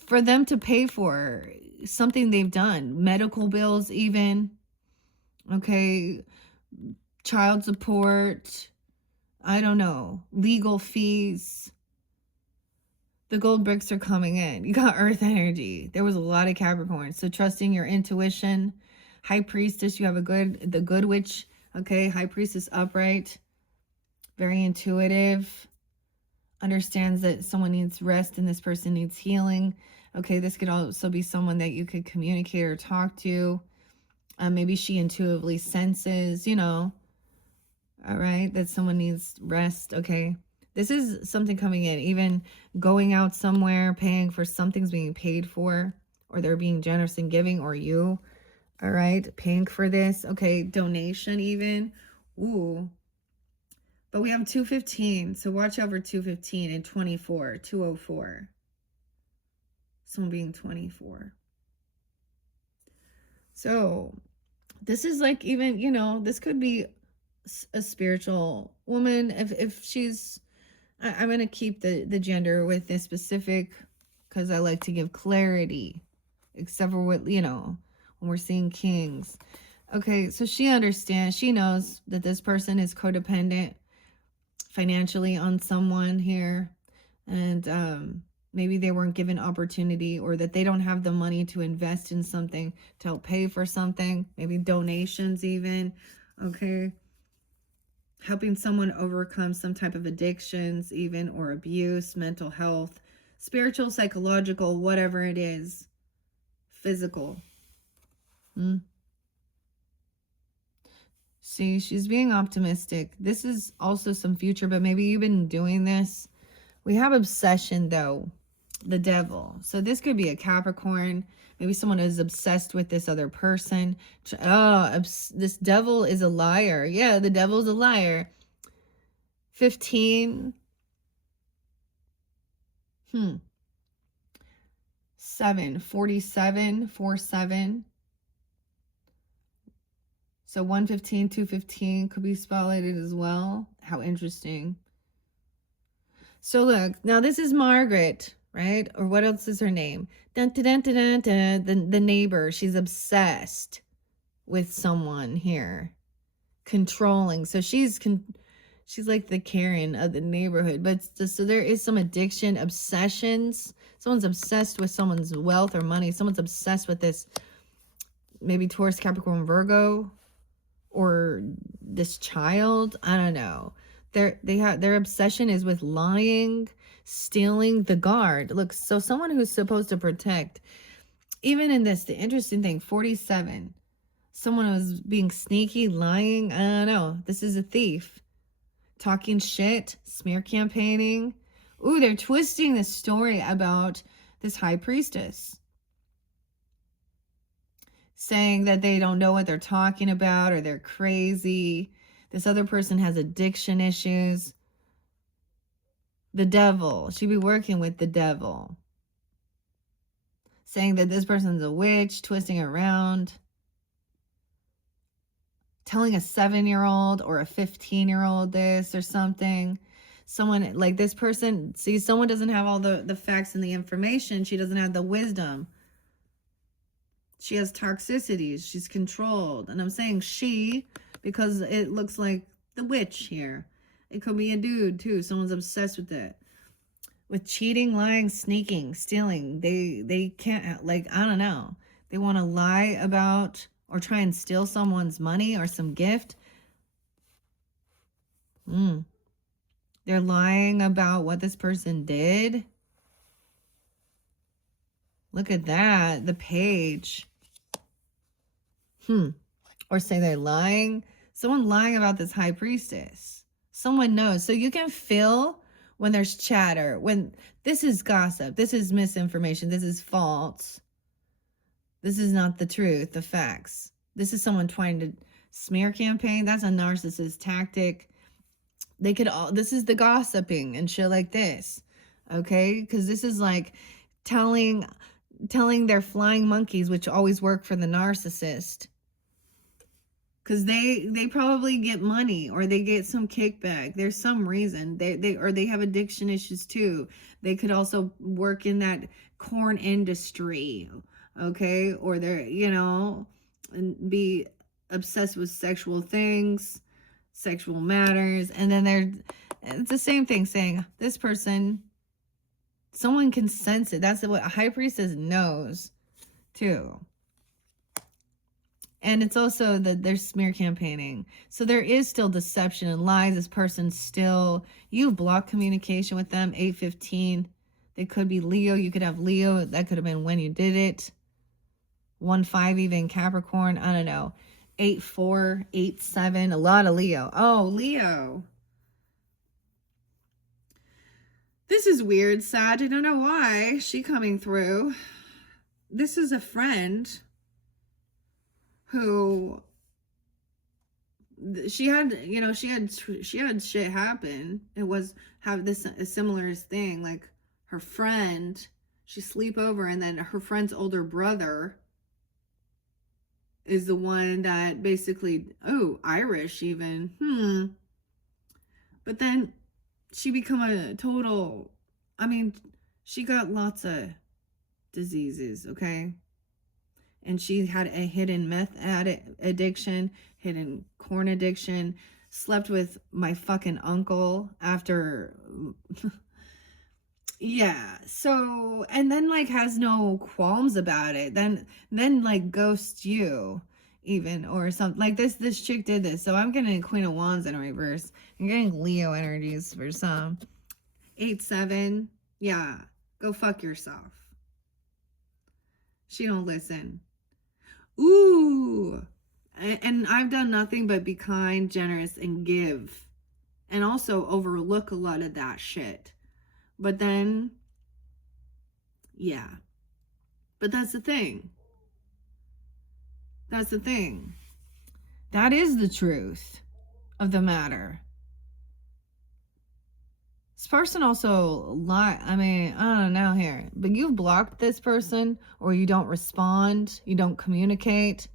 for them to pay for something they've done. Medical bills even. Okay. Child support. I don't know. Legal fees. The gold bricks are coming in. You got earth energy. There was a lot of Capricorn. So trusting your intuition. High priestess, you have the good witch. Okay, high priestess upright. Very intuitive. Understands that someone needs rest and this person needs healing. Okay, this could also be someone that you could communicate or talk to. Maybe she intuitively senses, you know, all right, that someone needs rest. Okay, this is something coming in, even going out somewhere, paying for something's being paid for, or they're being generous in giving, or you, all right, paying for this. Okay, donation even. Ooh, but we have 215, so watch out for 215 and 24, 204. Someone being 24. So this is like, even, you know, this could be a spiritual woman. If she's, I'm going to keep the gender with this specific, because I like to give clarity, except for what, you know, when we're seeing kings. Okay, so she understands, she knows that this person is codependent financially on someone here, and maybe they weren't given opportunity, or that they don't have the money to invest in something to help pay for something, maybe donations even. Okay, helping someone overcome some type of addictions even, or abuse, mental health, spiritual, psychological, whatever it is, physical. See, she's being optimistic. This is also some future, but maybe you've been doing this. We have obsession though, the devil. So this could be a Capricorn. Maybe someone is obsessed with this other person. Oh, this devil is a liar. Yeah, the devil's a liar. 15. 7. 47. 47. So 115, 215 could be spotlighted as well. How interesting. So look, now this is Margaret, right? Or what else is her name? Dun, dun, dun, dun, dun, dun. The neighbor. She's obsessed with someone here, controlling. So she's like the Karen of the neighborhood. But so there is some addiction, obsessions. Someone's obsessed with someone's wealth or money. Someone's obsessed with this. Maybe Taurus, Capricorn, Virgo. or this child. I don't know. Their obsession is with lying, stealing the guard. Look, so someone who's supposed to protect, even in this, the interesting thing, 47, someone who's being sneaky, lying. I don't know. This is a thief. Talking shit, smear campaigning. Ooh, they're twisting the story about this high priestess, saying that they don't know what they're talking about or they're crazy. This other person has addiction issues. The devil. She'd be working with the devil. Saying that this person's a witch, twisting around. Telling a 7-year-old or a 15-year-old this or something. Someone like this person, see, someone doesn't have all the facts and the information. She doesn't have the wisdom. She has toxicities. She's controlled. And I'm saying she because it looks like the witch here. It could be a dude too. Someone's obsessed with it. With cheating, lying, sneaking, stealing. They can't, like, I don't know. They want to lie about or try and steal someone's money or some gift. They're lying about what this person did. Look at that. The page. Or say they're lying. Someone lying about this high priestess. Someone knows. So you can feel when there's chatter. When this is gossip. This is misinformation. This is false. This is not the truth, the facts. This is someone trying to smear campaign. That's a narcissist tactic. They could all, this is the gossiping and shit like this. Okay? Because this is like telling their flying monkeys, which always work for the narcissist. Because they probably get money or they get some kickback. There's some reason. They have addiction issues too. They could also work in that corn industry. Okay? Or they're, and be obsessed with sexual things, sexual matters. And then it's the same thing saying this person, someone can sense it. That's what a high priestess knows too. And it's also that there's smear campaigning. So there is still deception and lies. This person still, you've blocked communication with them. 815. They could be Leo. You could have Leo. That could have been when you did it. 1-5 even Capricorn. I don't know. 8-4, 8-7. A lot of Leo. Oh, Leo. This is weird, Sag. I don't know why. She coming through. This is a friend who she had shit happen. It was have this a similar thing, like her friend, she sleep over and then her friend's older brother is the one that basically, Irish even, but then she become a total, she got lots of diseases, okay? And she had a hidden meth addiction, hidden corn addiction, slept with my fucking uncle after, yeah. So, and then like has no qualms about it. Then like ghosts you even or something. Like this chick did this. So I'm getting Queen of Wands in reverse. I'm getting Leo energies for some. 8-7. Yeah. Go fuck yourself. She don't listen. Ooh, and I've done nothing but be kind, generous, and give. And also overlook a lot of that shit. But then, yeah. But that's the thing. That's the thing. That is the truth of the matter. This person also I don't know here, but you've blocked this person or you don't respond, you don't communicate,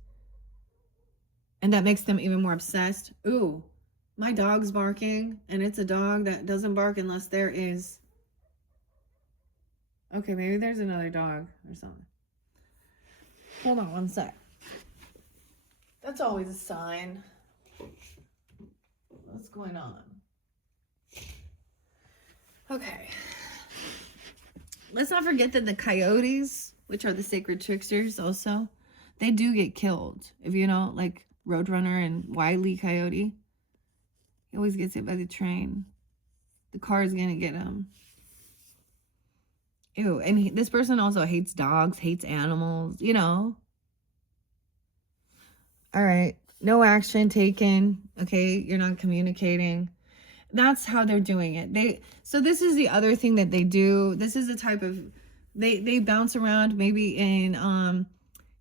and that makes them even more obsessed. Ooh, my dog's barking, and it's a dog that doesn't bark unless there is, okay, maybe there's another dog or something. Hold on one sec. That's always a sign. What's going on? Okay. Let's not forget that the coyotes, which are the sacred tricksters also, they do get killed. If you know, like Roadrunner and Wile E. Coyote. He always gets hit by the train. The car is gonna get him. Ew, and this person also hates dogs, hates animals, you know. All right, no action taken. Okay, you're not communicating. That's how they're doing it. So this is the other thing that they do. This is the type of they bounce around maybe in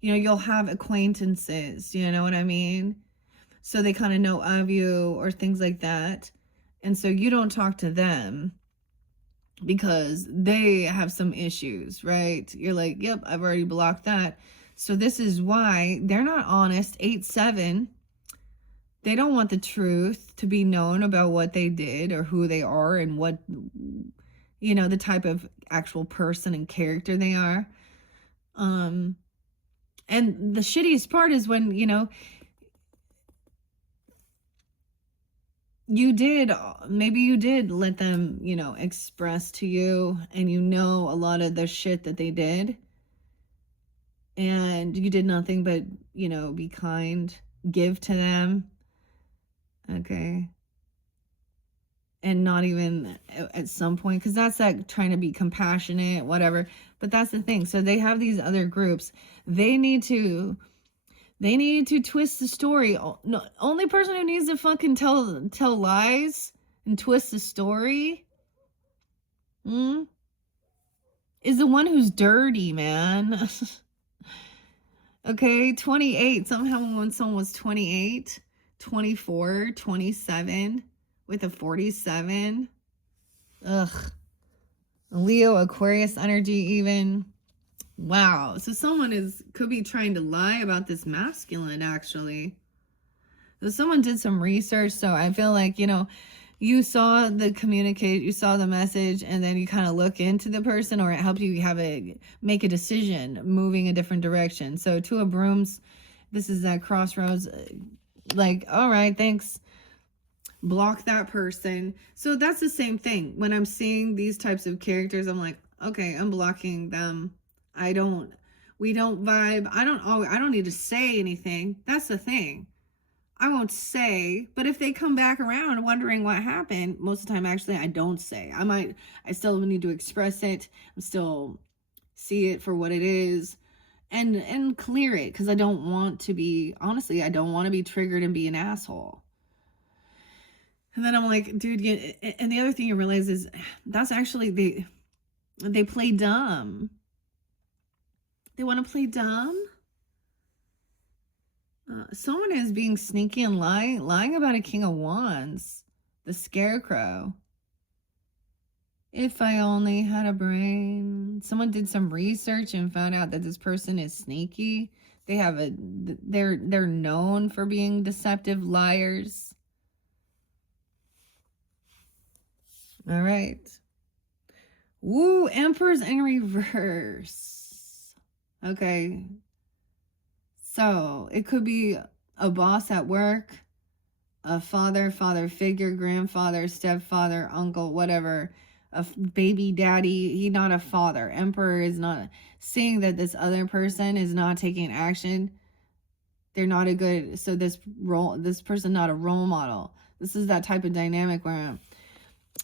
you know, you'll have acquaintances, you know what I mean? So they kind of know of you or things like that. And so you don't talk to them because they have some issues, right? You're like, yep, I've already blocked that. So this is why they're not honest. 8-7. They don't want the truth to be known about what they did or who they are and what, you know, the type of actual person and character they are. And the shittiest part is when, you know, maybe you did let them, you know, express to you, and you know a lot of the shit that they did, and you did nothing but, you know, be kind, give to them, okay, and not even at some point, because that's like trying to be compassionate, whatever. But that's the thing. So they have these other groups. They need to twist the story. No, only person who needs to fucking tell lies and twist the story is the one who's dirty, man. Okay, 28. Somehow when someone was 28, 24, 27 with a 47. Ugh. Leo, Aquarius energy even. Wow. So someone could be trying to lie about this masculine, actually. So someone did some research. So I feel like, you know, you saw you saw the message, and then you kind of look into the person, or it helps you make a decision, moving a different direction. So Two of Brooms, this is that crossroads. Like, all right, thanks. Block that person. So that's the same thing. When I'm seeing these types of characters, I'm like, okay, I'm blocking them. We don't vibe. I don't need to say anything. That's the thing. I won't say, but if they come back around wondering what happened, most of the time, actually, I don't say. I still need to express it. I still see it for what it is, and clear it, because I don't want to be, honestly, I don't want to be triggered and be an asshole. And then I'm like, dude, and the other thing you realize is that's actually, they play dumb. They want to play dumb. Someone is being sneaky and lying about a King of Wands, the Scarecrow. If I only had a brain. Someone did some research and found out that this person is sneaky. They're known for being deceptive liars. All right. Woo, Emperor's in reverse. Okay. So it could be a boss at work, a father figure, grandfather, stepfather, uncle, whatever, a baby daddy. He's not a father. Emperor is not seeing that this other person is not taking action. They're not a good, so this person not a role model. This is that type of dynamic where,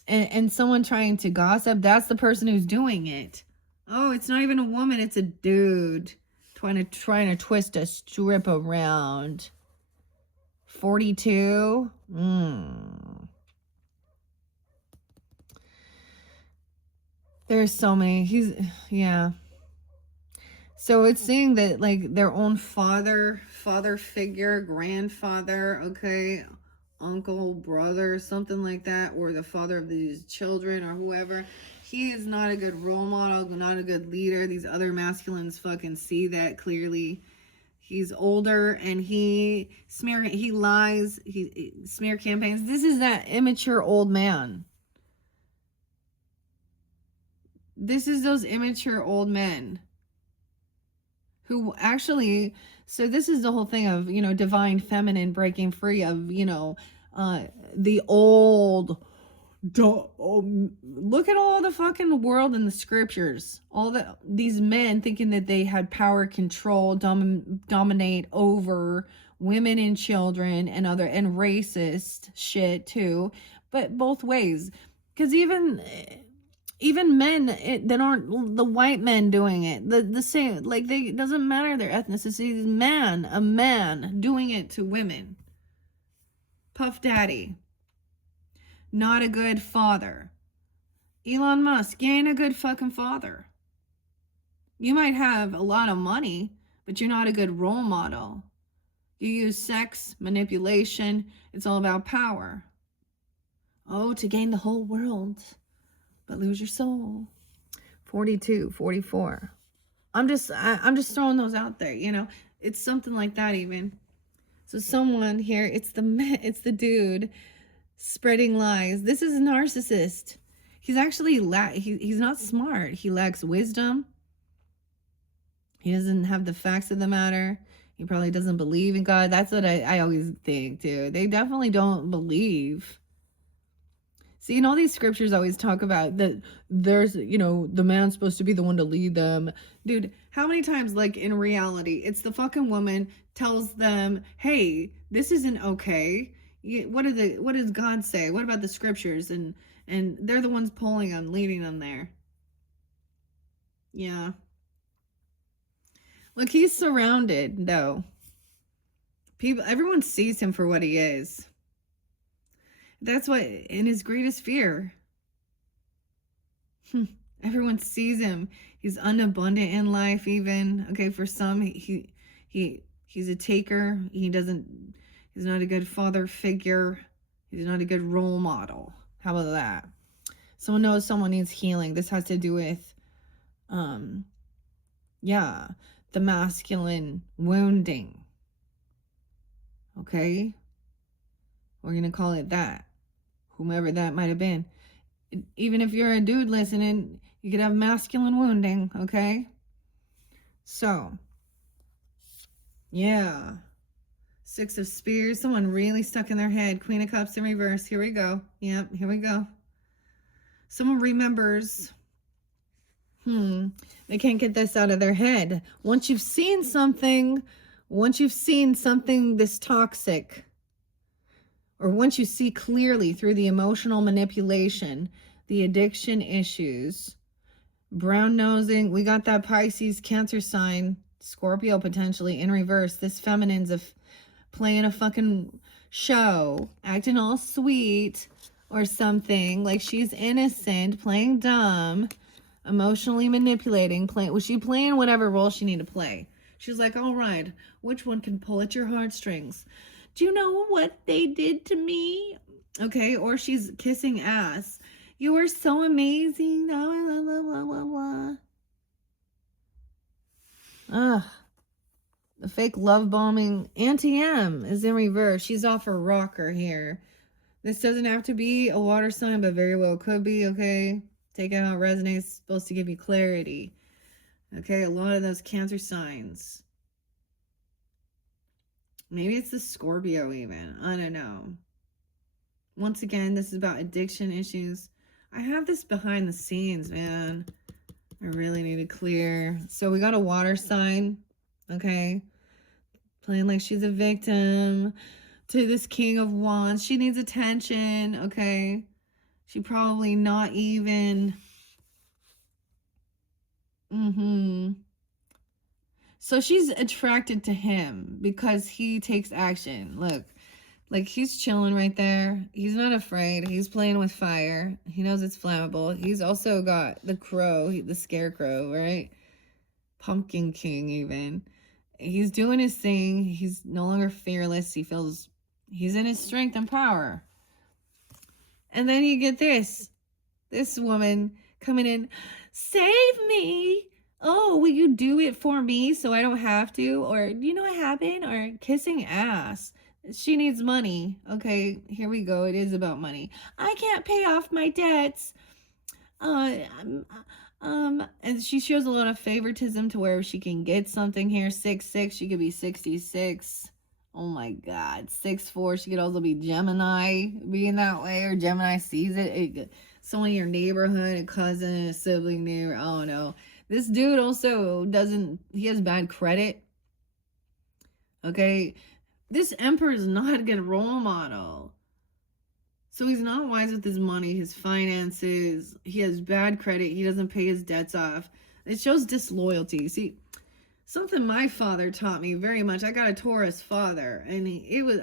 and someone trying to gossip, that's the person who's doing it. Oh, it's not even a woman, it's a dude. Trying to twist a strip around. 42. There's so many. Yeah. So it's saying that, like, their own father figure, grandfather, okay, uncle, brother, something like that, or the father of these children or whoever. He is not a good role model, not a good leader. These other masculines fucking see that clearly. He's older and he lies, he smear campaigns. This is that immature old man. This is those immature old men who actually, so this is the whole thing of, you know, divine feminine breaking free of, you know, the old Look at all the fucking world in the scriptures. These men thinking that they had power, control, dominate over women and children and racist shit too, but both ways. Because even men that aren't the white men doing it, the same, like, they, it doesn't matter their ethnicity. A man doing it to women. Puff Daddy, not a good father. Elon Musk, you ain't a good fucking father. You might have a lot of money, but you're not a good role model. You use sex, manipulation. It's all about power. Oh, to gain the whole world, but lose your soul. 42, 44. I'm just throwing those out there, you know. It's something like that even. So someone here, it's the dude spreading lies. This is a narcissist. He's actually he's not smart. He lacks wisdom. He doesn't have the facts of the matter. He probably doesn't believe in God. That's what I always think too. They definitely don't believe. See, in all these scriptures always talk about that there's, you know, the man's supposed to be the one to lead them. Dude, how many times, like, in reality, it's the fucking woman tells them, hey, this isn't okay. What does God say? What about the scriptures? And they're the ones pulling them, leading them there. Yeah. Look, he's surrounded, though. Everyone sees him for what he is. That's what, in his greatest fear. Everyone sees him. He's unabundant in life, even. Okay, for some, he's a taker. He's not a good father figure. He's not a good role model. How about that? Someone knows someone needs healing. This has to do with, the masculine wounding. Okay? We're going to call it that. Whomever that might have been. Even if you're a dude listening, you could have masculine wounding, okay? So, yeah. 6 of Spears. Someone really stuck in their head. Queen of Cups in reverse. Here we go. Yep, here we go. Someone remembers. They can't get this out of their head. Once you've seen something this toxic, or once you see clearly through the emotional manipulation, the addiction issues, brown nosing, we got that Pisces, Cancer sign, Scorpio potentially in reverse. This feminine's playing a fucking show, acting all sweet or something, like she's innocent, playing dumb, emotionally manipulating, playing whatever role she need to play. She's like, all right, which one can pull at your heartstrings? Do you know what they did to me? Okay, or she's kissing ass. You are so amazing. Blah, blah, blah, blah, blah. Ugh. The fake love bombing. Auntie M is in reverse. She's off her rocker here. This doesn't have to be a water sign, but very well could be, okay? Take it how it resonates. It's supposed to give you clarity. Okay, a lot of those Cancer signs. Maybe it's the Scorpio even. I don't know. Once again, this is about addiction issues. I have this behind the scenes, man. I really need to clear. So we got a water sign. Okay. Playing like she's a victim to this King of Wands. She needs attention. Okay. She probably not even. So she's attracted to him because he takes action. Look, like, he's chilling right there. He's not afraid. He's playing with fire. He knows it's flammable. He's also got the crow, the scarecrow, right? Pumpkin King even. He's doing his thing. He's no longer fearless. He feels he's in his strength and power. And then you get this woman coming in, save me. Oh, will you do it for me so I don't have to? Or, do you know what happened? Or kissing ass. She needs money. Okay, here we go. It is about money. I can't pay off my debts. And she shows a lot of favoritism to where she can get something here. 6'6", she could be 66. Oh my God. 6'4". She could also be Gemini being that way, or Gemini sees it. Someone in your neighborhood, a cousin, a sibling, neighbor. Oh no. This dude also he has bad credit. Okay. This emperor is not a good role model. So he's not wise with his money, his finances. He has bad credit. He doesn't pay his debts off. It shows disloyalty. See, something my father taught me very much. I got a Taurus father, and it was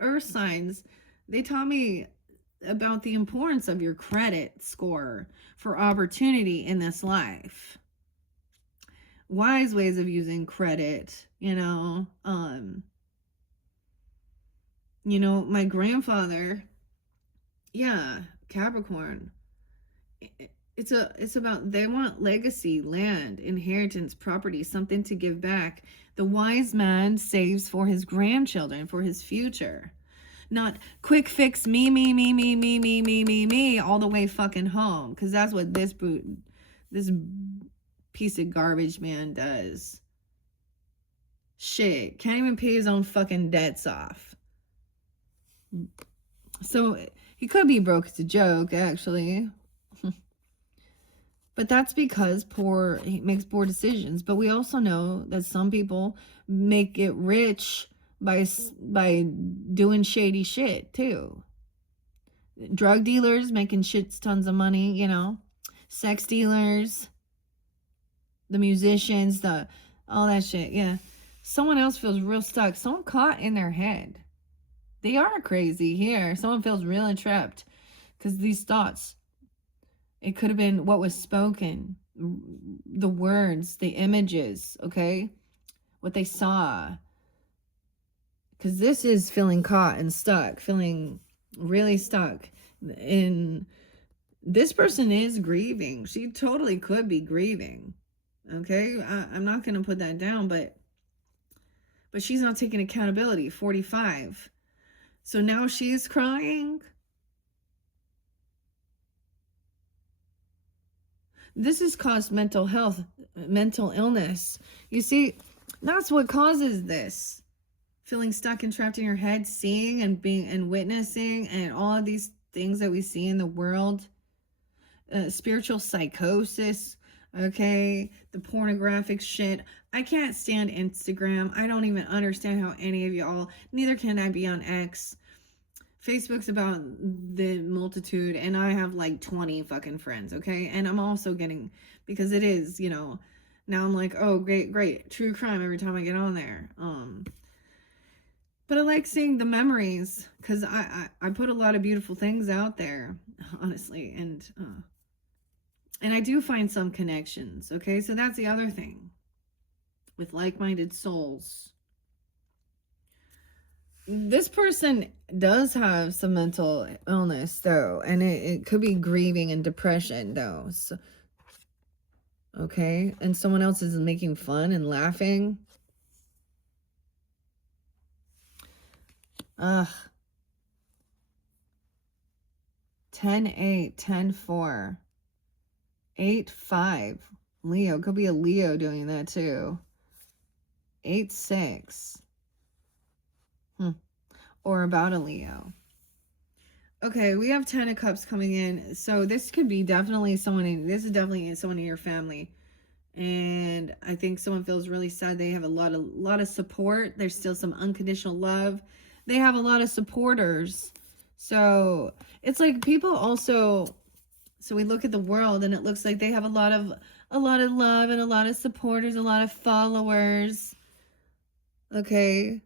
earth signs. They taught me about the importance of your credit score for opportunity in this life. Wise ways of using credit, my grandfather, yeah, Capricorn. It's about, they want legacy, land, inheritance, property, something to give back. The wise man saves for his grandchildren, for his future. Not quick fix me all the way fucking home, because that's what this piece of garbage man does. Shit, can't even pay his own fucking debts off. So he could be broke. It's a joke, actually. But that's because he makes poor decisions. But we also know that some people make it rich by doing shady shit too. Drug dealers making shit tons of money, sex dealers, the musicians, all that shit. Yeah. Someone else feels real stuck. Someone caught in their head. They are crazy here. Someone feels really trapped because these thoughts. It could have been what was spoken, the words, the images, okay? What they saw. Because this is feeling caught and stuck, feeling really stuck. And this person is grieving. She totally could be grieving, okay? I'm not going to put that down, but she's not taking accountability, 45. So now she's crying. This has caused mental illness. You see, that's what causes this. Feeling stuck and trapped in your head, seeing and being and witnessing and all of these things that we see in the world. Spiritual psychosis, okay? The pornographic shit. I can't stand Instagram. I don't even understand how any of y'all, neither can I be on X. Facebook's about the multitude, and I have like 20 fucking friends, okay? And I'm also getting, because it is, now I'm like, oh, great, true crime every time I get on there. But I like seeing the memories, because I put a lot of beautiful things out there, honestly, and I do find some connections, okay? So that's the other thing, with like-minded souls. This person does have some mental illness, though, and it could be grieving and depression, though. So, okay, and someone else is making fun and laughing. Ugh. 10-8, 10-4, 8-5. Leo, could be a Leo doing that, too. 8-6. Or about a Leo. Okay, we have 10 of Cups coming in. So this could be definitely this is definitely someone in your family. And I think someone feels really sad. They have a lot of support. There's still some unconditional love. They have a lot of supporters. So it's like people also, so we look at the world and it looks like they have a lot of love and a lot of supporters, a lot of followers. Okay.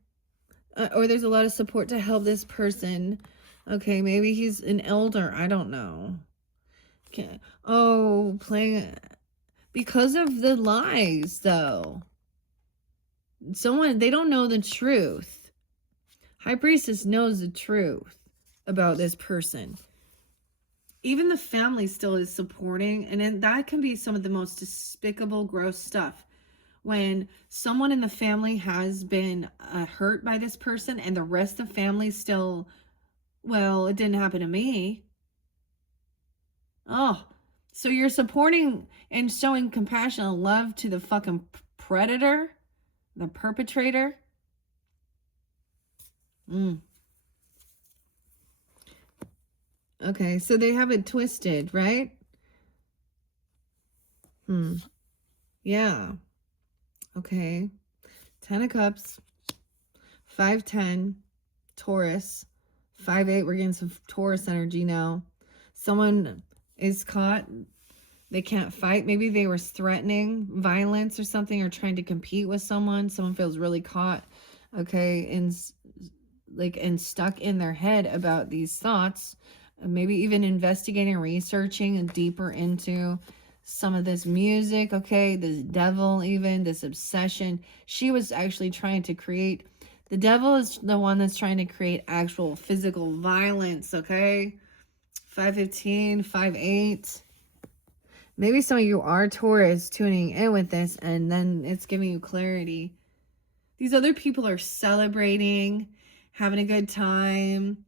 Or there's a lot of support to help this person. Okay, maybe he's an elder. I don't know. Playing because of the lies, though. They don't know the truth. High Priestess knows the truth about this person. Even the family still is supporting, and then that can be some of the most despicable, gross stuff. When someone in the family has been hurt by this person and the rest of the family still, well, it didn't happen to me. Oh, so you're supporting and showing compassion and love to the fucking predator, the perpetrator? Okay, so they have it twisted, right? Yeah. Okay. 10 of Cups, 5-10, Taurus, 5-8. We're getting some Taurus energy now. Someone is caught. They can't fight. Maybe they were threatening violence or something, or trying to compete with someone. Someone feels really caught, okay, and stuck in their head about these thoughts. Maybe even investigating, researching and deeper into some of this music, okay, this devil, even this obsession. She was actually trying to create, the devil is the one that's trying to create actual physical violence, okay? 5-15, 5-8. Maybe some of you are Taurus tuning in with this, and then it's giving you clarity. These other people are celebrating, having a good time,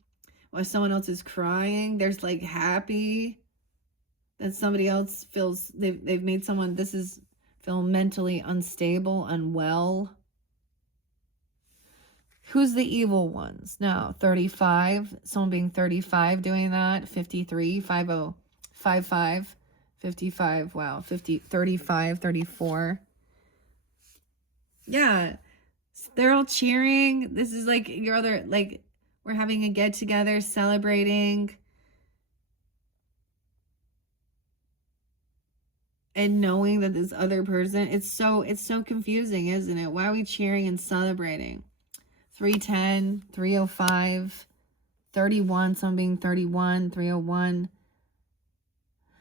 while someone else is crying. There's like happy that somebody else feels they've made someone feel mentally unstable, unwell. Who's the evil ones? Now, 35, someone being 35 doing that, 53, 50, 55, 55, wow, 50, 35, 34. Yeah, they're all cheering. This is like your other, like, we're having a get together, celebrating. And knowing that this other person, it's so confusing, isn't it? Why are we cheering and celebrating? 310, 305, 31, someone being 31, 301.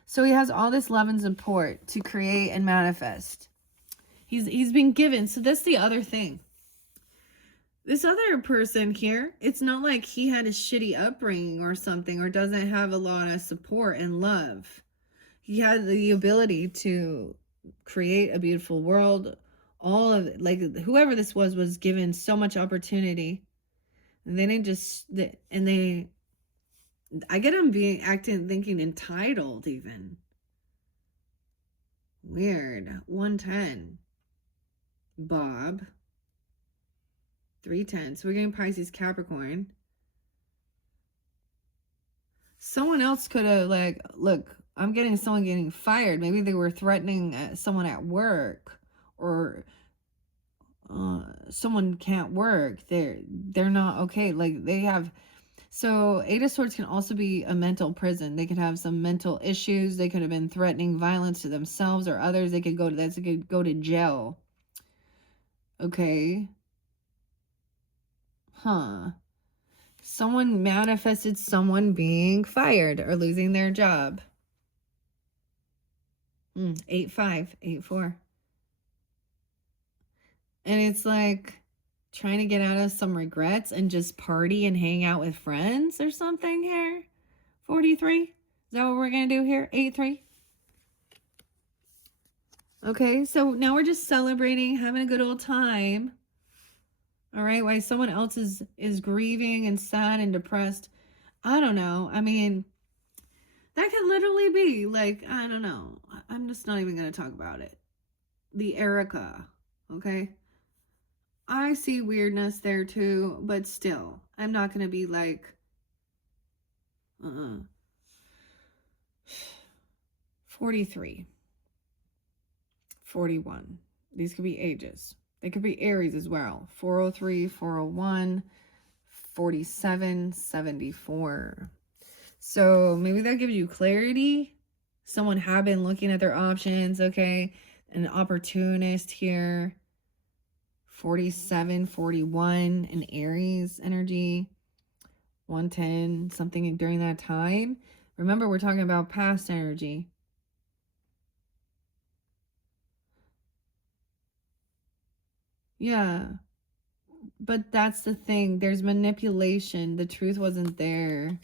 So he has all this love and support to create and manifest. He's been given. So that's the other thing. This other person here, it's not like he had a shitty upbringing or something, or doesn't have a lot of support and love. He had the ability to create a beautiful world. All of it, like whoever this was given so much opportunity. And they didn't just, I get him thinking entitled even. Weird. 110. Bob. 310. So we're getting Pisces, Capricorn. Someone else could have, like, look, I'm getting someone getting fired. Maybe they were threatening someone at work, or someone can't work. They're not okay. Like they have. So 8 of Swords can also be a mental prison. They could have some mental issues. They could have been threatening violence to themselves or others. They could go to jail. Okay. Someone manifested someone being fired or losing their job. 8-5, 8-4. And it's like trying to get out of some regrets and just party and hang out with friends or something here. 43. Is that what we're going to do here? 8-3. Okay, so now we're just celebrating, having a good old time. All right, while someone else is grieving and sad and depressed. I don't know. I mean, that could literally be like, I don't know. I'm just not even going to talk about it. The Erica, okay? I see weirdness there too, but still, I'm not going to be like, 43, 41. These could be ages. They could be Aries as well. 403, 401, 47, 74. So maybe that gives you clarity. Someone have been looking at their options, okay? An opportunist here. 47, 41, an Aries energy. 110, something during that time. Remember, we're talking about past energy. Yeah. But that's the thing. There's manipulation. The truth wasn't there.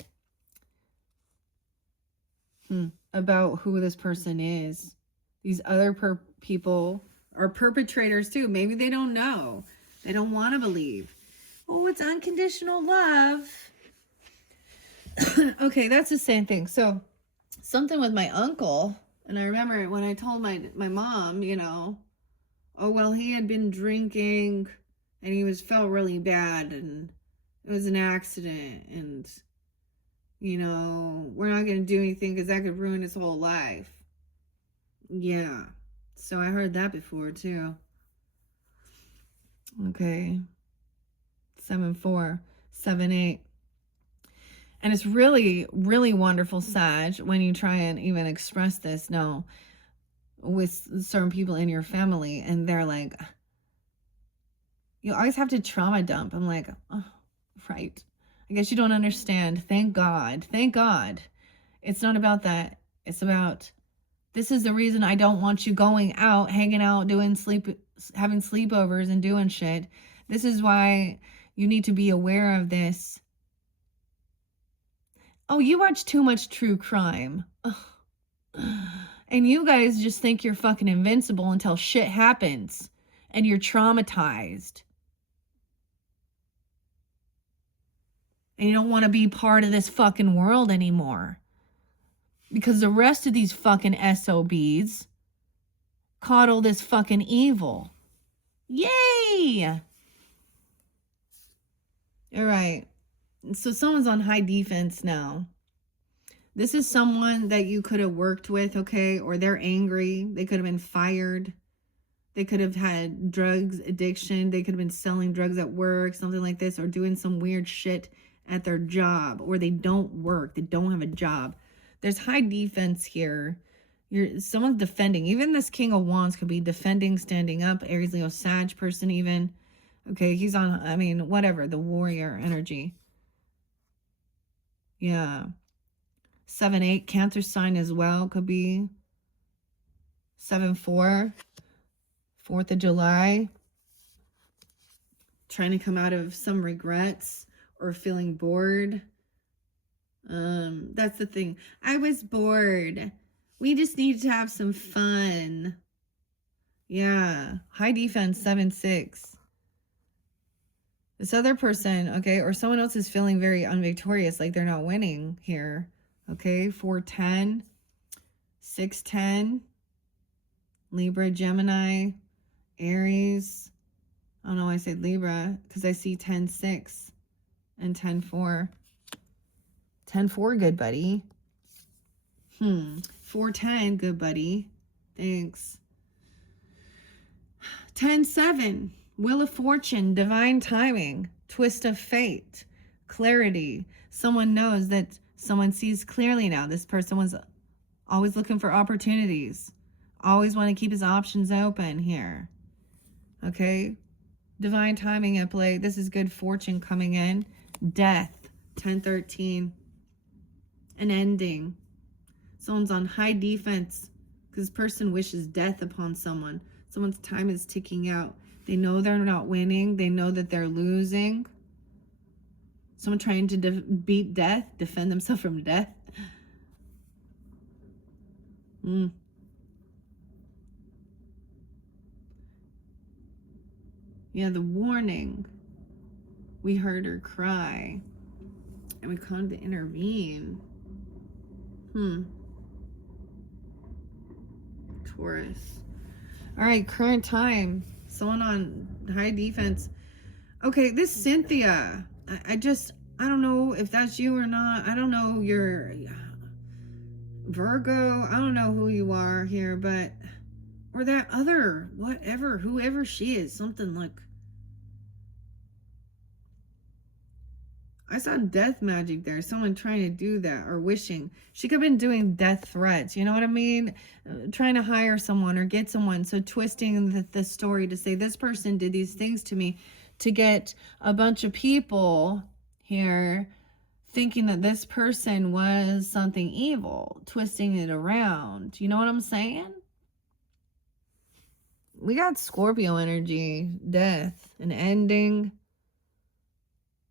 About who this person is. These other people are perpetrators too. Maybe they don't know. They don't want to believe. Oh, it's unconditional love. Okay, that's the same thing. So something with my uncle, and I remember when I told my mom, you know, oh, well, he had been drinking and he felt really bad, and it was an accident, and, you know, we're not going to do anything because that could ruin his whole life. Yeah. So I heard that before, too. Okay. 7-4, 7-8. And it's really, really wonderful, Sag, when you try and even express this, no, with certain people in your family, and they're like, you always have to trauma dump. I'm like, oh, right. I guess you don't understand. Thank God. Thank God. It's not about that. It's about, this is the reason I don't want you going out, hanging out, having sleepovers and doing shit. This is why you need to be aware of this. Oh, you watch too much true crime. Ugh. And you guys just think you're fucking invincible until shit happens and you're traumatized. And you don't want to be part of this fucking world anymore. Because the rest of these fucking SOBs coddle this fucking evil. Yay! All right. So someone's on high defense now. This is someone that you could have worked with, okay? Or they're angry. They could have been fired. They could have had drugs addiction. They could have been selling drugs at work, something like this, or doing some weird shit at their job. Or they don't work. They don't have a job. There's high defense here. Someone's defending. Even this King of Wands could be defending, standing up. Aries, Leo, Sag person even. Okay, he's on, I mean, whatever. The warrior energy. Yeah. 7-8, Cancer sign as well could be. 7-4, 4th of July. Trying to come out of some regrets or feeling bored. That's the thing. I was bored. We just need to have some fun. Yeah. High defense, 7-6. This other person, okay, or someone else is feeling very unvictorious, like they're not winning here. Okay, 4-10, 6-10, Libra, Gemini, Aries. I don't know why I said Libra, because I see 10-6 and 10-4. 10-4, good buddy. 4-10, good buddy. Thanks. 10-7, Wheel of Fortune, divine timing, twist of fate, clarity. Someone knows that someone sees clearly now. This person was always looking for opportunities. Always want to keep his options open here. Okay? Divine timing at play. This is good fortune coming in. Death, 10-13. An ending. Someone's on high defense because this person wishes death upon someone. Someone's time is ticking out. They know they're not winning. They know that they're losing. Someone trying to beat death, defend themselves from death. Yeah, the warning. We heard her cry. And we come to intervene. Taurus. All right, current time. Someone on high defense. Okay, this Cynthia. I don't know if that's you or not. I don't know your Virgo. I don't know who you are here, but or that other whatever, whoever she is, something like I saw death magic there. Someone trying to do that or wishing. She could have been doing death threats. You know what I mean? Trying to hire someone or get someone. So twisting the story to say this person did these things to me to get a bunch of people here thinking that this person was something evil. Twisting it around. You know what I'm saying? We got Scorpio energy. Death. An ending.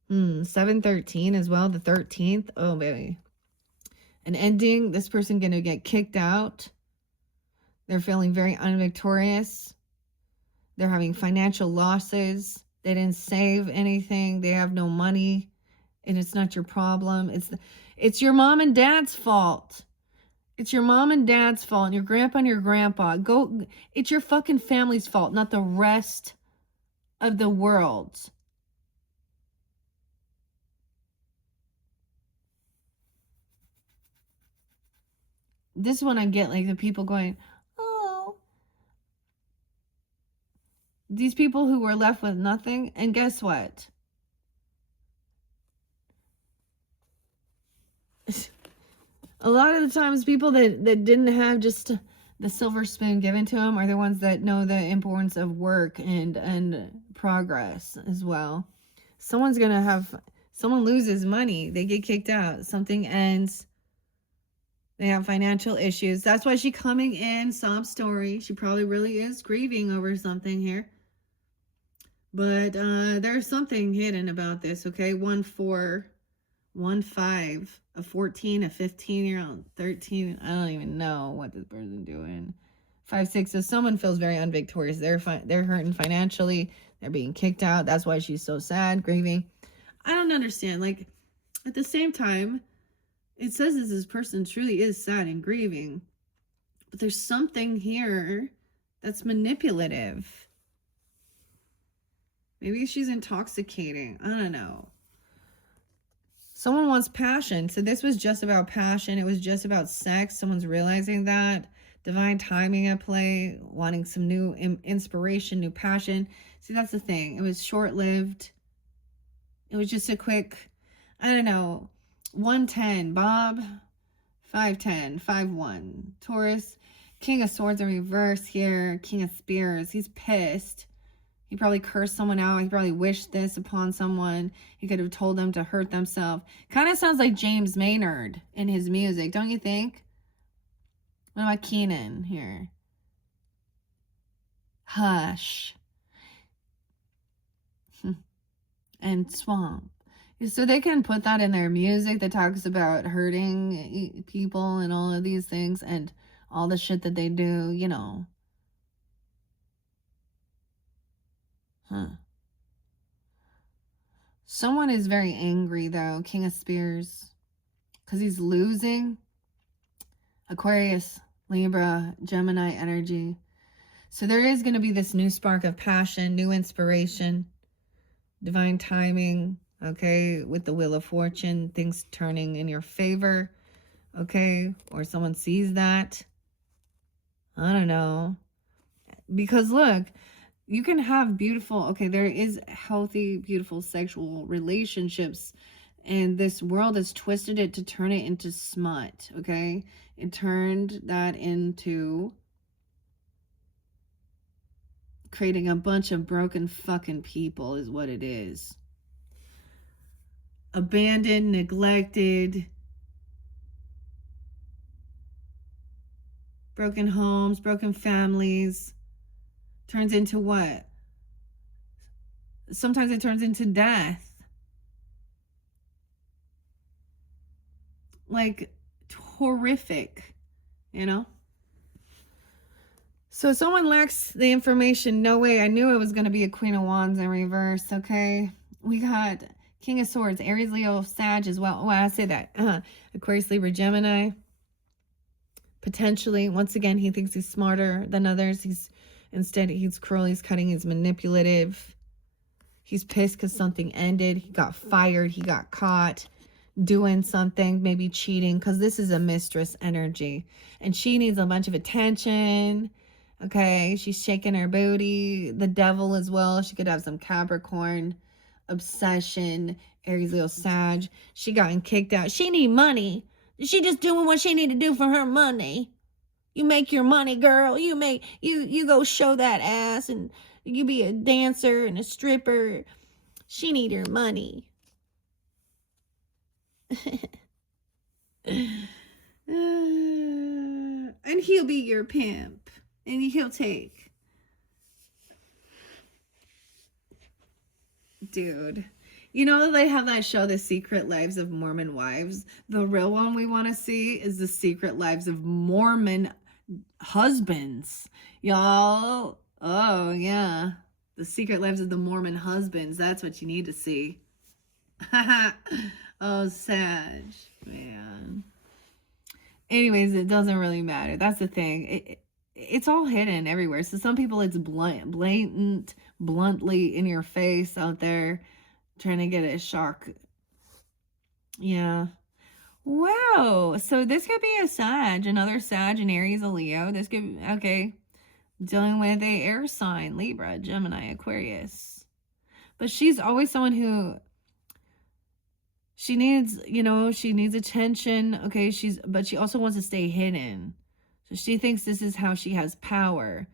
7-13 as well, the 13th. Oh, baby. An ending. This person going to get kicked out. They're feeling very unvictorious. They're having financial losses. They didn't save anything. They have no money. And it's not your problem. It's your mom and dad's fault. It's your mom and dad's fault. And your grandpa and your grandpa. It's your fucking family's fault, not the rest of the world. this one I get, like, the people going, oh, these people who were left with nothing. And guess what? A lot of the times people that didn't have just the silver spoon given to them are the ones that know the importance of work and progress as well. Someone loses money, they get kicked out, something ends, they have financial issues. That's why she coming in, sob story. She probably really is grieving over something here. But there's something hidden about this, okay? 1, 4, 1, 5, a 14, a 15-year-old, 13. I don't even know what this person doing. 5, 6. So someone feels very unvictorious. They're hurting financially. They're being kicked out. That's why she's so sad, grieving. I don't understand. Like, at the same time, it says this person truly is sad and grieving. But there's something here that's manipulative. Maybe she's intoxicating. I don't know. Someone wants passion. So this was just about passion. It was just about sex. Someone's realizing that. Divine timing at play. Wanting some new inspiration, new passion. See, that's the thing. It was short-lived. It was just a quick, I don't know, 110. Bob, 510, 5-1. Taurus, King of Swords in reverse here. King of Spears. He's pissed. He probably cursed someone out. He probably wished this upon someone. He could have told them to hurt themselves. Kind of sounds like James Maynard in his music, don't you think? What about Keenan here? Hush. And Swamp. So they can put that in their music that talks about hurting people and all of these things and all the shit that they do, you know. Someone is very angry, though. King of Spears. Because he's losing. Aquarius, Libra, Gemini energy. So there is going to be this new spark of passion, new inspiration, divine timing, okay, with the Wheel of Fortune, things turning in your favor, okay, or someone sees that. I don't know. Because look, you can have beautiful, okay, there is healthy, beautiful sexual relationships, and this world has twisted it to turn it into smut, okay? It turned that into creating a bunch of broken fucking people is what it is. Abandoned, neglected, broken homes, broken families. Turns into what? Sometimes it turns into death. Like, horrific, you know? So someone lacks the information. No way. I knew it was going to be a Queen of Wands in reverse, okay? We got King of Swords, Aries, Leo, Sag as well. Well, I say that. Aquarius, Libra, Gemini. Potentially, once again, he thinks he's smarter than others. Instead, he's cruel, he's cutting, he's manipulative. He's pissed because something ended. He got fired. He got caught doing something, maybe cheating, because this is a mistress energy. And she needs a bunch of attention. Okay, she's shaking her booty. The devil as well. She could have some Capricorn obsession. Aries, Leo, Sag. She gotten kicked out. She need money. She just doing what she need to do for her money. You make your money, girl. You go show that ass and you be a dancer and a stripper. She need her money. And he'll be your pimp. And he'll take. Dude. You know, they have that show, The Secret Lives of Mormon Wives. The real one we want to see is The Secret Lives of Mormon Husbands. Y'all. Oh, yeah. The Secret Lives of the Mormon Husbands. That's what you need to see. Oh, Sag. Man. Anyways, it doesn't really matter. That's the thing. It's all hidden everywhere. So some people, it's blatant, bluntly in your face out there, trying to get a shock. Yeah. Wow. So this could be a Sag, another Sag, an Aries, a Leo. This could, okay, dealing with a air sign, Libra, Gemini, Aquarius. But she's always someone who she needs, she needs attention. Okay, but she also wants to stay hidden. So she thinks this is how she has power,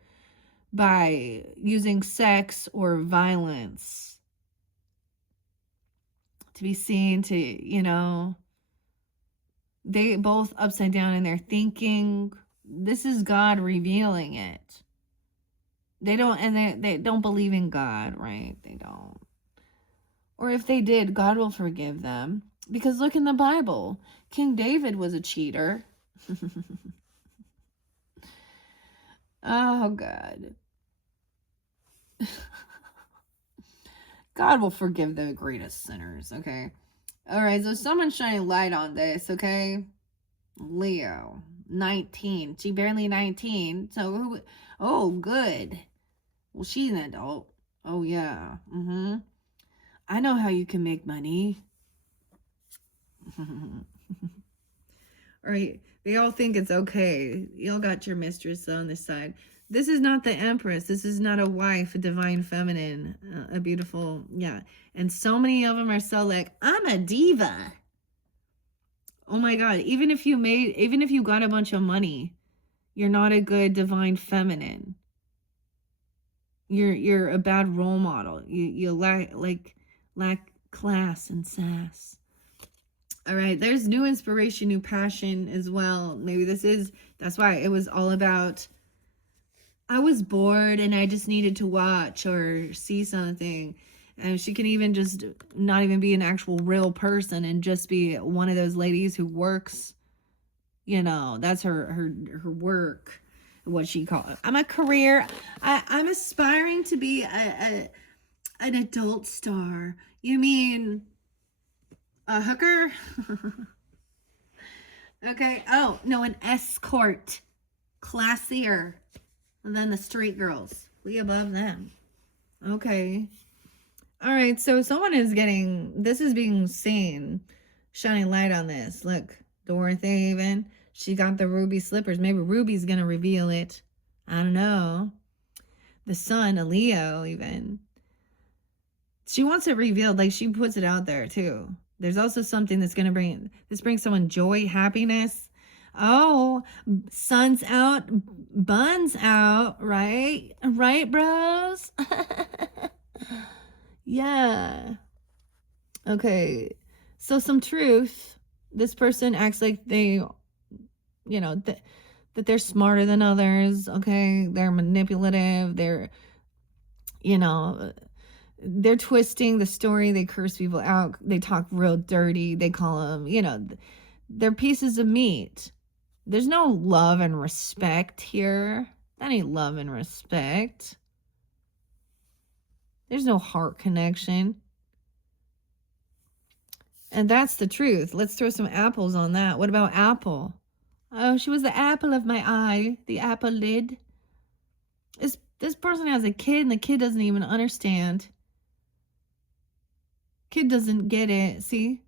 by using sex or violence to be seen, to, they both upside down in their thinking. This is God revealing it. They don't, and they don't believe in God, right? They don't. Or if they did, God will forgive them. Because look in the Bible. King David was a cheater. Oh, God. God will forgive the greatest sinners, okay? All right, so someone's shining light on this, okay? Leo, 19. She barely 19. So who? Oh, good. Well, she's an adult. Oh, yeah. I know how you can make money. All right. They all think it's okay. You all got your mistress on this side. This is not the Empress. This is not a wife, a divine feminine, a beautiful, yeah. And so many of them are so like, I'm a diva. Oh my God. Even if you got a bunch of money, you're not a good divine feminine. You're a bad role model. You lack class and sass. All right, there's new inspiration, new passion as well. Maybe that's why it was all about, I was bored and I just needed to watch or see something. And she can even just not even be an actual real person and just be one of those ladies who works, that's her work, what she calls it. I'm a career. I'm aspiring to be an adult star. You mean a hooker? Okay. Oh, no, an escort. Classier than the street girls. We above them. Okay. All right. So someone this is being seen, shining light on this. Look, Dorothy even. She got the ruby slippers. Maybe Ruby's going to reveal it. I don't know. The sun, a Leo even. She wants it revealed. Like, she puts it out there too. There's also something that's going to bring someone joy, happiness. Oh, sun's out, buns out, right? Right, bros? Yeah. Okay. So some truth. This person acts like they, that they're smarter than others. Okay. They're manipulative. They're twisting the story. They curse people out. They talk real dirty. They call them, they're pieces of meat. There's no love and respect here. That ain't love and respect. There's no heart connection. And that's the truth. Let's throw some apples on that. What about apple? Oh, she was the apple of my eye. The apple lid. This person has a kid and the kid doesn't even understand. Kid doesn't get it. See?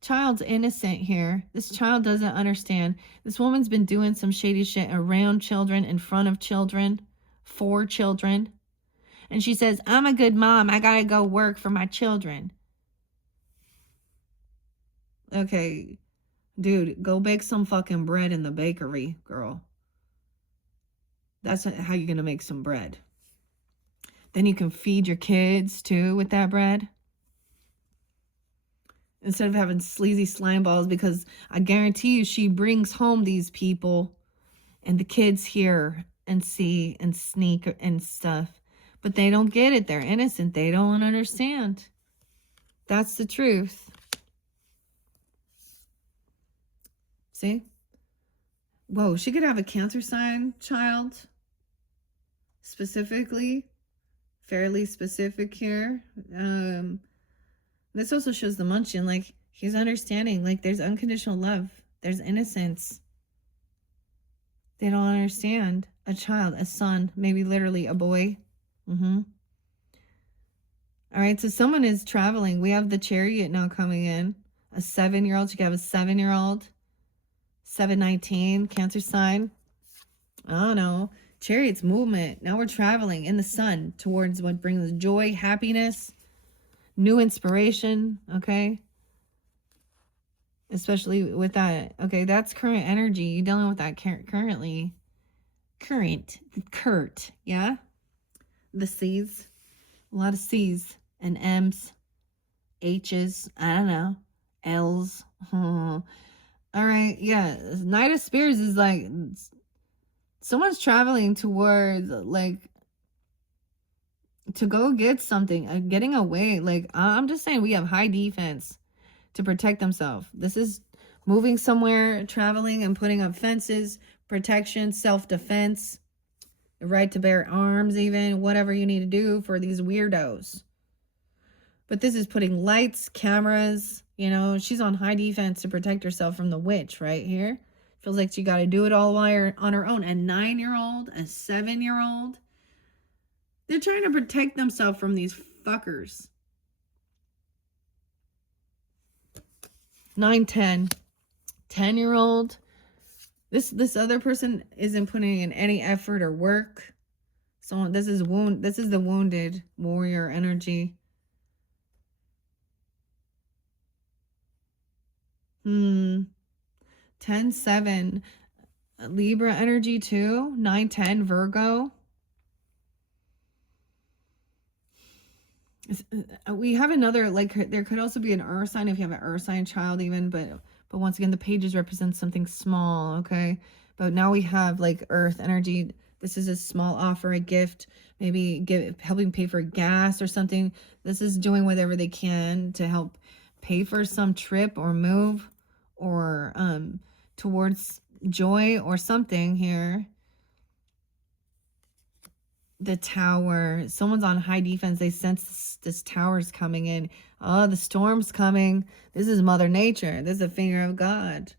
Child's innocent here. This child doesn't understand. This woman's been doing some shady shit around children, in front of children, for children. And she says, I'm a good mom. I gotta go work for my children. Okay, dude, go bake some fucking bread in the bakery, girl. That's how you're gonna make some bread. Then you can feed your kids too with that bread. Instead of having sleazy slime balls, because I guarantee you she brings home these people and the kids hear and see and sneak and stuff. But they don't get it. They're innocent. They don't understand. That's the truth. See? Whoa, she could have a Cancer sign child. Specifically. Fairly specific here. This also shows the Munchkin. Like, he's understanding. Like, there's unconditional love. There's innocence. They don't understand. A child, a son, maybe literally a boy. All right, so someone is traveling. We have the Chariot now coming in. a 7-year-old. She could have a 7-year-old. 719, Cancer sign. I don't know. Chariot's movement. Now we're traveling in the sun towards what brings joy, happiness, new inspiration. Okay. Especially with that. Okay. That's current energy. You're dealing with that currently. Kurt. Yeah. The C's. A lot of C's and M's. H's. I don't know. L's. All right. Yeah. Knight of Spears is like someone's traveling towards like to go get something, getting away. Like I'm just saying, we have high defense to protect themselves. This is moving somewhere, traveling and putting up fences, protection, self-defense, the right to bear arms, even whatever you need to do for these weirdos. But this is putting lights, cameras, you know, she's on high defense to protect herself from the witch right here. Feels like she got to do it all while on her own. A 9-year-old, a 7-year-old. They're trying to protect themselves from these fuckers. 9, 10. 10-year-old. This other person isn't putting in any effort or work. So this is the wounded warrior energy. 10, 7. Libra energy too. 9, 10, Virgo. We have another, like, there could also be an earth sign if you have an earth sign child even, but once again, the pages represent something small, okay? But now we have like earth energy. This is a small offer, a gift, maybe helping pay for gas or something. This is doing whatever they can to help pay for some trip or move or towards joy or something here. The Tower. Someone's on high defense. They sense this tower's coming in. Oh, the storm's coming. This is Mother Nature. This is a finger of God.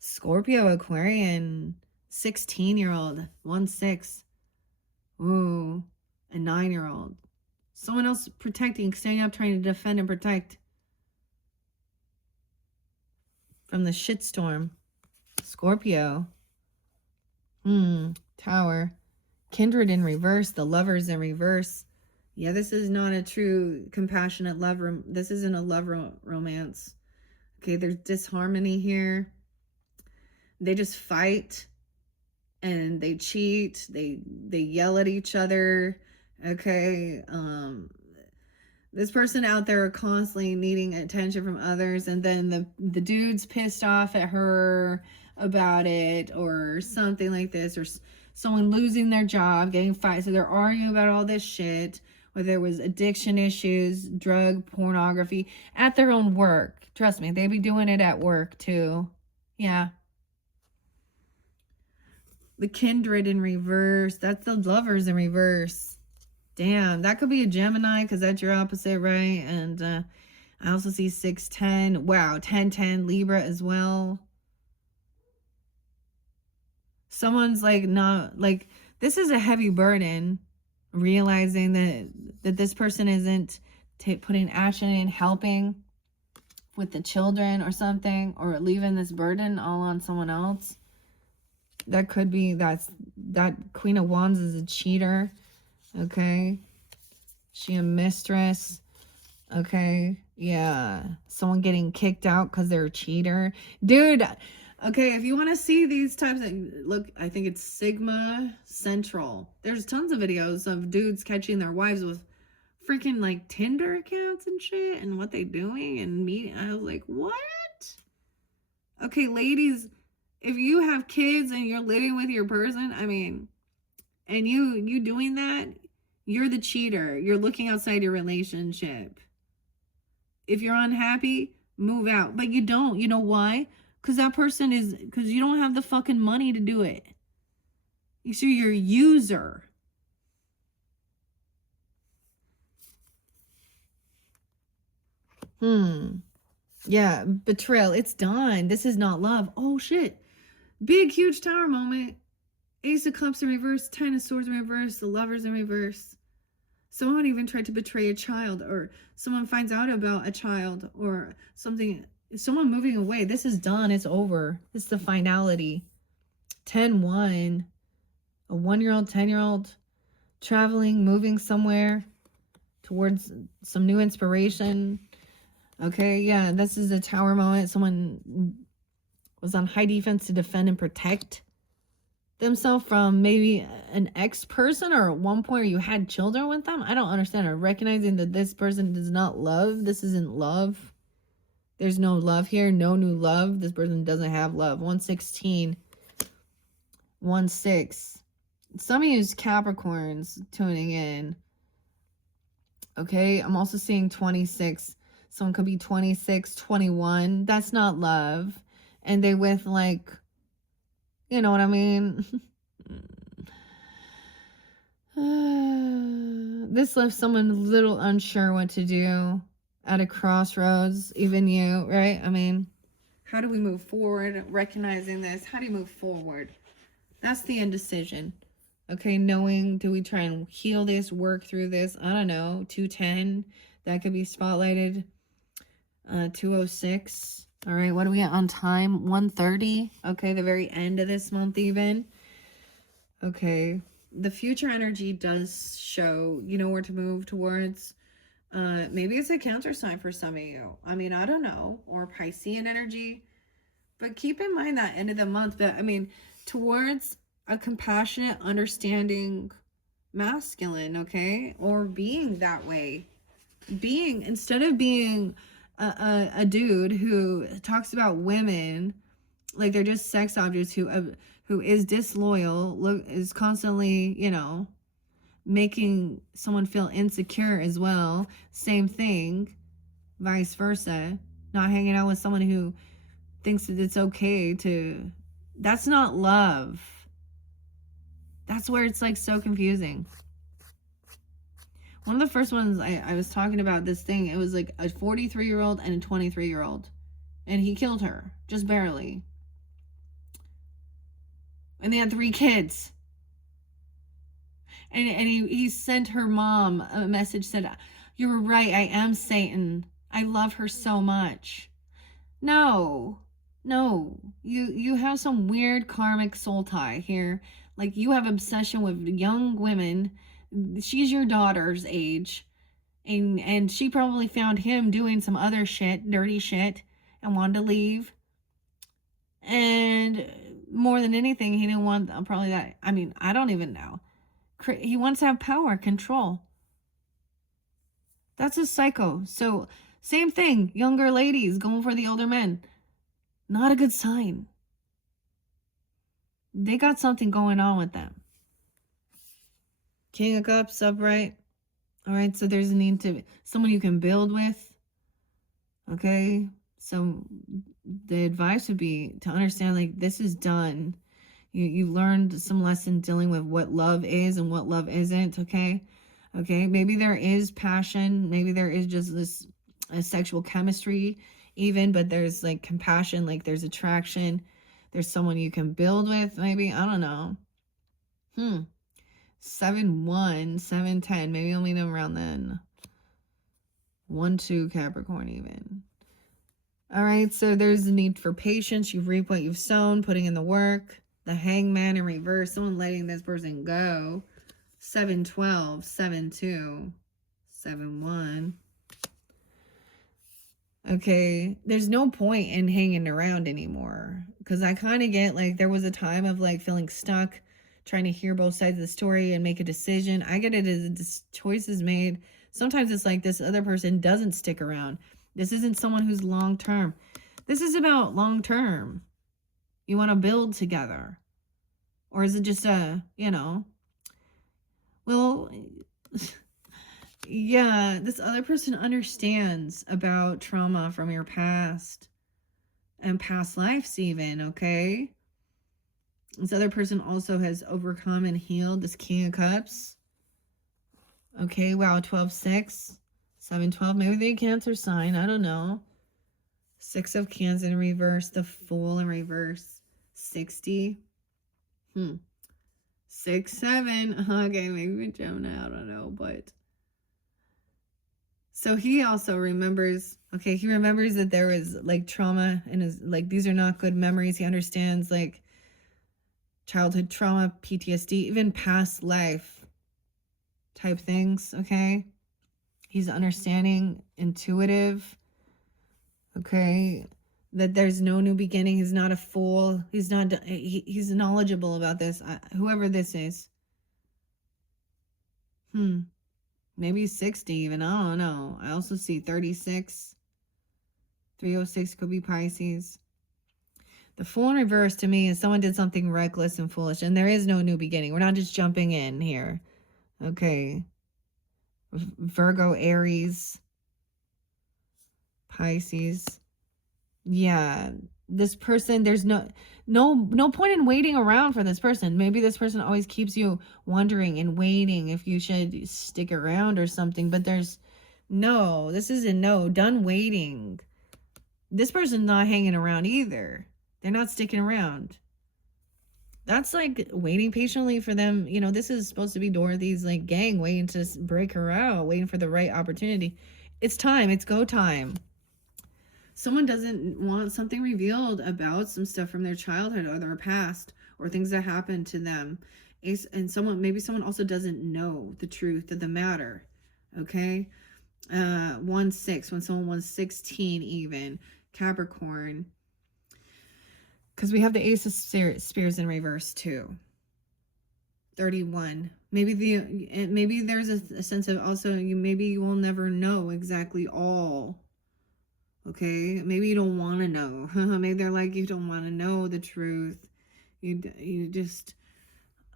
Scorpio, Aquarian. 16-year-old. 1-6. Ooh. A 9-year-old. Someone else protecting, standing up, trying to defend and protect from the shitstorm. Scorpio. Tower. Kindred in reverse, the Lovers in reverse. Yeah, this is not a true compassionate love. This isn't a love romance. Okay, there's disharmony here. They just fight and they cheat. They yell at each other. Okay, this person out there constantly needing attention from others, and then the dude's pissed off at her about it or something like this, or someone losing their job, getting fired. So they're arguing about all this shit, whether it was addiction issues, drug, pornography, at their own work. Trust me, they be doing it at work too. Yeah. The Kindred in reverse. That's the Lovers in reverse. Damn, that could be a Gemini because that's your opposite, right? And I also see 6-10. Wow, 10-10 Libra as well. Someone's like not like, this is a heavy burden, realizing that this person isn't putting action in helping with the children or something, or leaving this burden all on someone else. That could be that Queen of Wands is a cheater. Okay, she a mistress. Okay, yeah, someone getting kicked out because they're a cheater, dude. Okay, if you want to see these types of, look, I think it's Sigma Central. There's tons of videos of dudes catching their wives with freaking like Tinder accounts and shit, and what they doing and meeting. I was like, what? Okay, ladies, if you have kids and you're living with your person, I mean, and you doing that, you're the cheater. You're looking outside your relationship. If you're unhappy, move out. But you don't. You know why? Because that person is, because you don't have the fucking money to do it. So you're a user. Yeah, betrayal. It's done. This is not love. Oh shit. Big, huge tower moment. Ace of Cups in reverse. 10 of Swords in reverse. The Lovers in reverse. Someone even tried to betray a child, or someone finds out about a child or something. someone moving away. This is done. It's over. It's the finality. 10-1. A 1-year-old, 10-year-old traveling, moving somewhere towards some new inspiration. Okay, yeah, this is a tower moment. Someone was on high defense to defend and protect themselves from maybe an ex-person, or at one point you had children with them. I don't understand. Or recognizing that this person does not love. This isn't love. There's no love here. No new love. This person doesn't have love. 116. 1-6. Some of you is Capricorns tuning in. Okay, I'm also seeing 26. Someone could be 26, 21. That's not love. And they with like, you know what I mean? This left someone a little unsure what to do, at a crossroads, even you, right? I mean, how do we move forward? Recognizing this, how do you move forward? That's the indecision. Okay, knowing, do we try and heal this, work through this? I don't know. 210, that could be spotlighted. 206. All right, what do we got on time? 1:30. Okay, the very end of this month even. Okay, the future energy does show, you know, where to move towards. Maybe it's a Cancer sign for some of you. I mean, I don't know. Or Piscean energy. But keep in mind that end of the month, that, I mean, towards a compassionate, understanding masculine, okay? Or being that way. Being, instead of being a dude who talks about women like they're just sex objects, who is disloyal, is constantly, you know, making someone feel insecure as well. Same thing, vice versa. Not hanging out with someone who thinks that it's okay to, that's not love. That's where it's like so confusing. One of the first ones I was talking about this thing, it was like a 43-year-old and a 23-year-old. And he killed her, just barely. And they had 3 kids. And he sent her mom a message, said, "You were right, I am Satan. I love her so much." No, you have some weird karmic soul tie here. Like, you have obsession with young women. She's your daughter's age. And she probably found him doing some other shit, dirty shit, and wanted to leave. And more than anything, he didn't want probably that. I mean, I don't even know. He wants to have power, control. That's a psycho. So, same thing. Younger ladies going for the older men. Not a good sign. They got something going on with them. King of Cups upright. All right, so there's a need to, someone you can build with. Okay, so the advice would be to understand, like, this is done. You learned some lesson dealing with what love is and what love isn't, okay? Okay, maybe there is passion. Maybe there is just this sexual chemistry even, but there's like compassion, like there's attraction. There's someone you can build with, maybe. I don't know. 7-1, 7-10. Maybe you'll meet them around then. 1-2 Capricorn even. All right, so there's a need for patience. You reap what you've sown, putting in the work. The Hangman in reverse, someone letting this person go. 7-12, 7-2, 7-1. Okay, there's no point in hanging around anymore. Because I kind of get, like, there was a time of, like, feeling stuck, trying to hear both sides of the story and make a decision. I get it as choices made. Sometimes it's like this other person doesn't stick around. This isn't someone who's long-term. This is about long-term. You want to build together. Or is it just a, you know, well, yeah, this other person understands about trauma from your past and past lives even, okay? This other person also has overcome and healed this King of Cups. Okay, wow, 12-6, 7-12, maybe they're a Cancer sign, I don't know. 6 of Cans in reverse, the Fool in reverse, 60. 6-7, okay, maybe Gemini, I don't know, but So he also remembers, okay, he remembers that there was like trauma and is like, these are not good memories. He understands like childhood trauma, PTSD, even past life type things, okay? He's understanding, intuitive, okay? That there's no new beginning. He's not a fool. He's not, he's knowledgeable about this. Whoever this is. Maybe 60 even. I don't know. I also see 36. 306 could be Pisces. The Fool in reverse to me is someone did something reckless and foolish, and there is no new beginning. We're not just jumping in here. Okay. Virgo, Aries, Pisces. Yeah. This person, there's no point in waiting around for this person. Maybe this person always keeps you wondering and waiting if you should stick around or something, but there's no, this is a no, done waiting. This person's not hanging around either. They're not sticking around. That's like waiting patiently for them. You know, this is supposed to be Dorothy's like gang waiting to break her out, waiting for the right opportunity. It's time. It's go time. Someone doesn't want something revealed about some stuff from their childhood or their past or things that happened to them. And maybe someone also doesn't know the truth of the matter. Okay. 1-6, when someone was 16 even. Capricorn. Because we have the Ace of Spears in reverse too. 31. Maybe there's a sense of also maybe you will never know exactly all. Okay, maybe you don't want to know. Maybe they're like, you don't want to know the truth. You just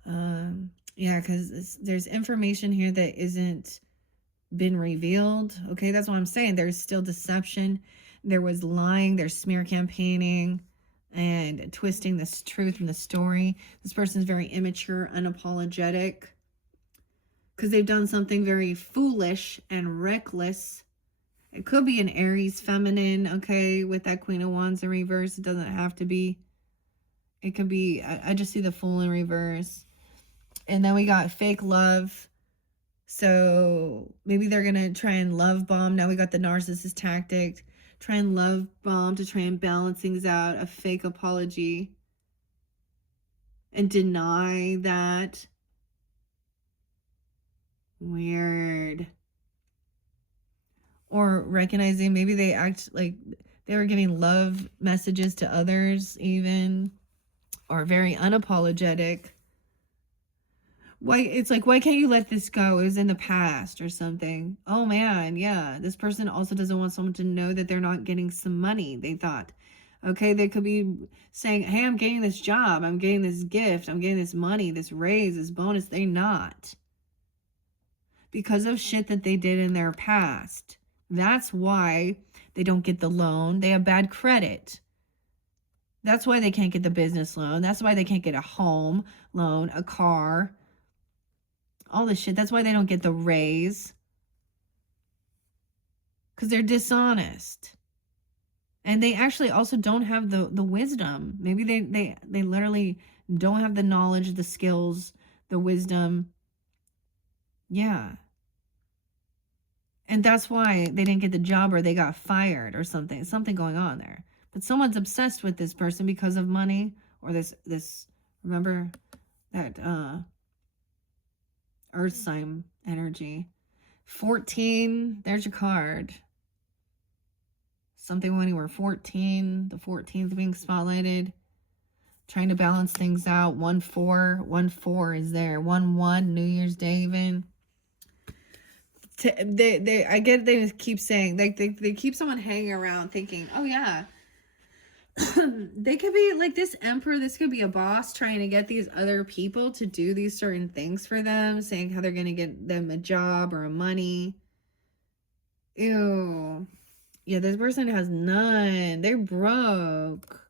yeah, because there's information here that isn't been revealed. Okay, that's what I'm saying. There's still deception. There was lying. There's smear campaigning and twisting this truth in the story. This person's very immature, unapologetic, because they've done something very foolish and reckless. It could be an Aries feminine, okay, with that Queen of Wands in reverse. It doesn't have to be. It could be, I just see the Fool in reverse. And then we got fake love. So maybe they're going to try and love bomb. Now we got the narcissist tactic. Try and love bomb to try and balance things out. A fake apology. And deny that. Weird. Or recognizing maybe they act like they were giving love messages to others even. Or very unapologetic. Why, it's like, why can't you let this go? It was in the past or something. Oh man, yeah. This person also doesn't want someone to know that they're not getting some money, they thought. Okay, they could be saying, hey, I'm getting this job, I'm getting this gift, I'm getting this money, this raise, this bonus. They're not. Because of shit that they did in their past. That's why they don't get the loan. They have bad credit. That's why they can't get the business loan. That's why they can't get a home loan, a car, all this shit. That's why they don't get the raise. Because they're dishonest. And they actually also don't have the wisdom. Maybe they literally don't have the knowledge, the skills, the wisdom. Yeah. And that's why they didn't get the job or they got fired or something. Something going on there. But someone's obsessed with this person because of money or this remember that earth sign energy. 14, there's your card. Something when you were 14, the 14th being spotlighted. Trying to balance things out. 1-4, 1-4 is there. 1-1, New Year's Day even. I get they keep saying, like they keep someone hanging around thinking, oh yeah, they could be like this emperor, this could be a boss trying to get these other people to do these certain things for them, saying how they're going to get them a job or a money. Ew. Yeah, this person has none. They're broke.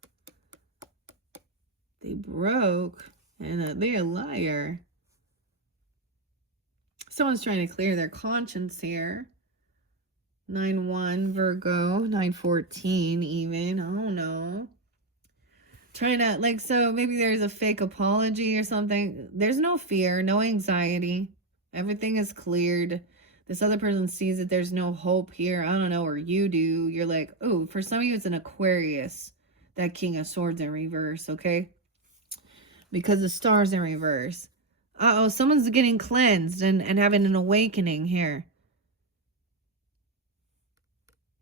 They broke. And they're a liar. Someone's trying to clear their conscience here. 9-1 Virgo, 9-14 even. I don't know. Trying to, like, so maybe there's a fake apology or something. There's no fear, no anxiety. Everything is cleared. This other person sees that there's no hope here. I don't know, or you do. You're like, oh, for some of you, it's an Aquarius. That King of Swords in reverse, okay? Because the stars in reverse. Uh-oh, someone's getting cleansed and having an awakening here.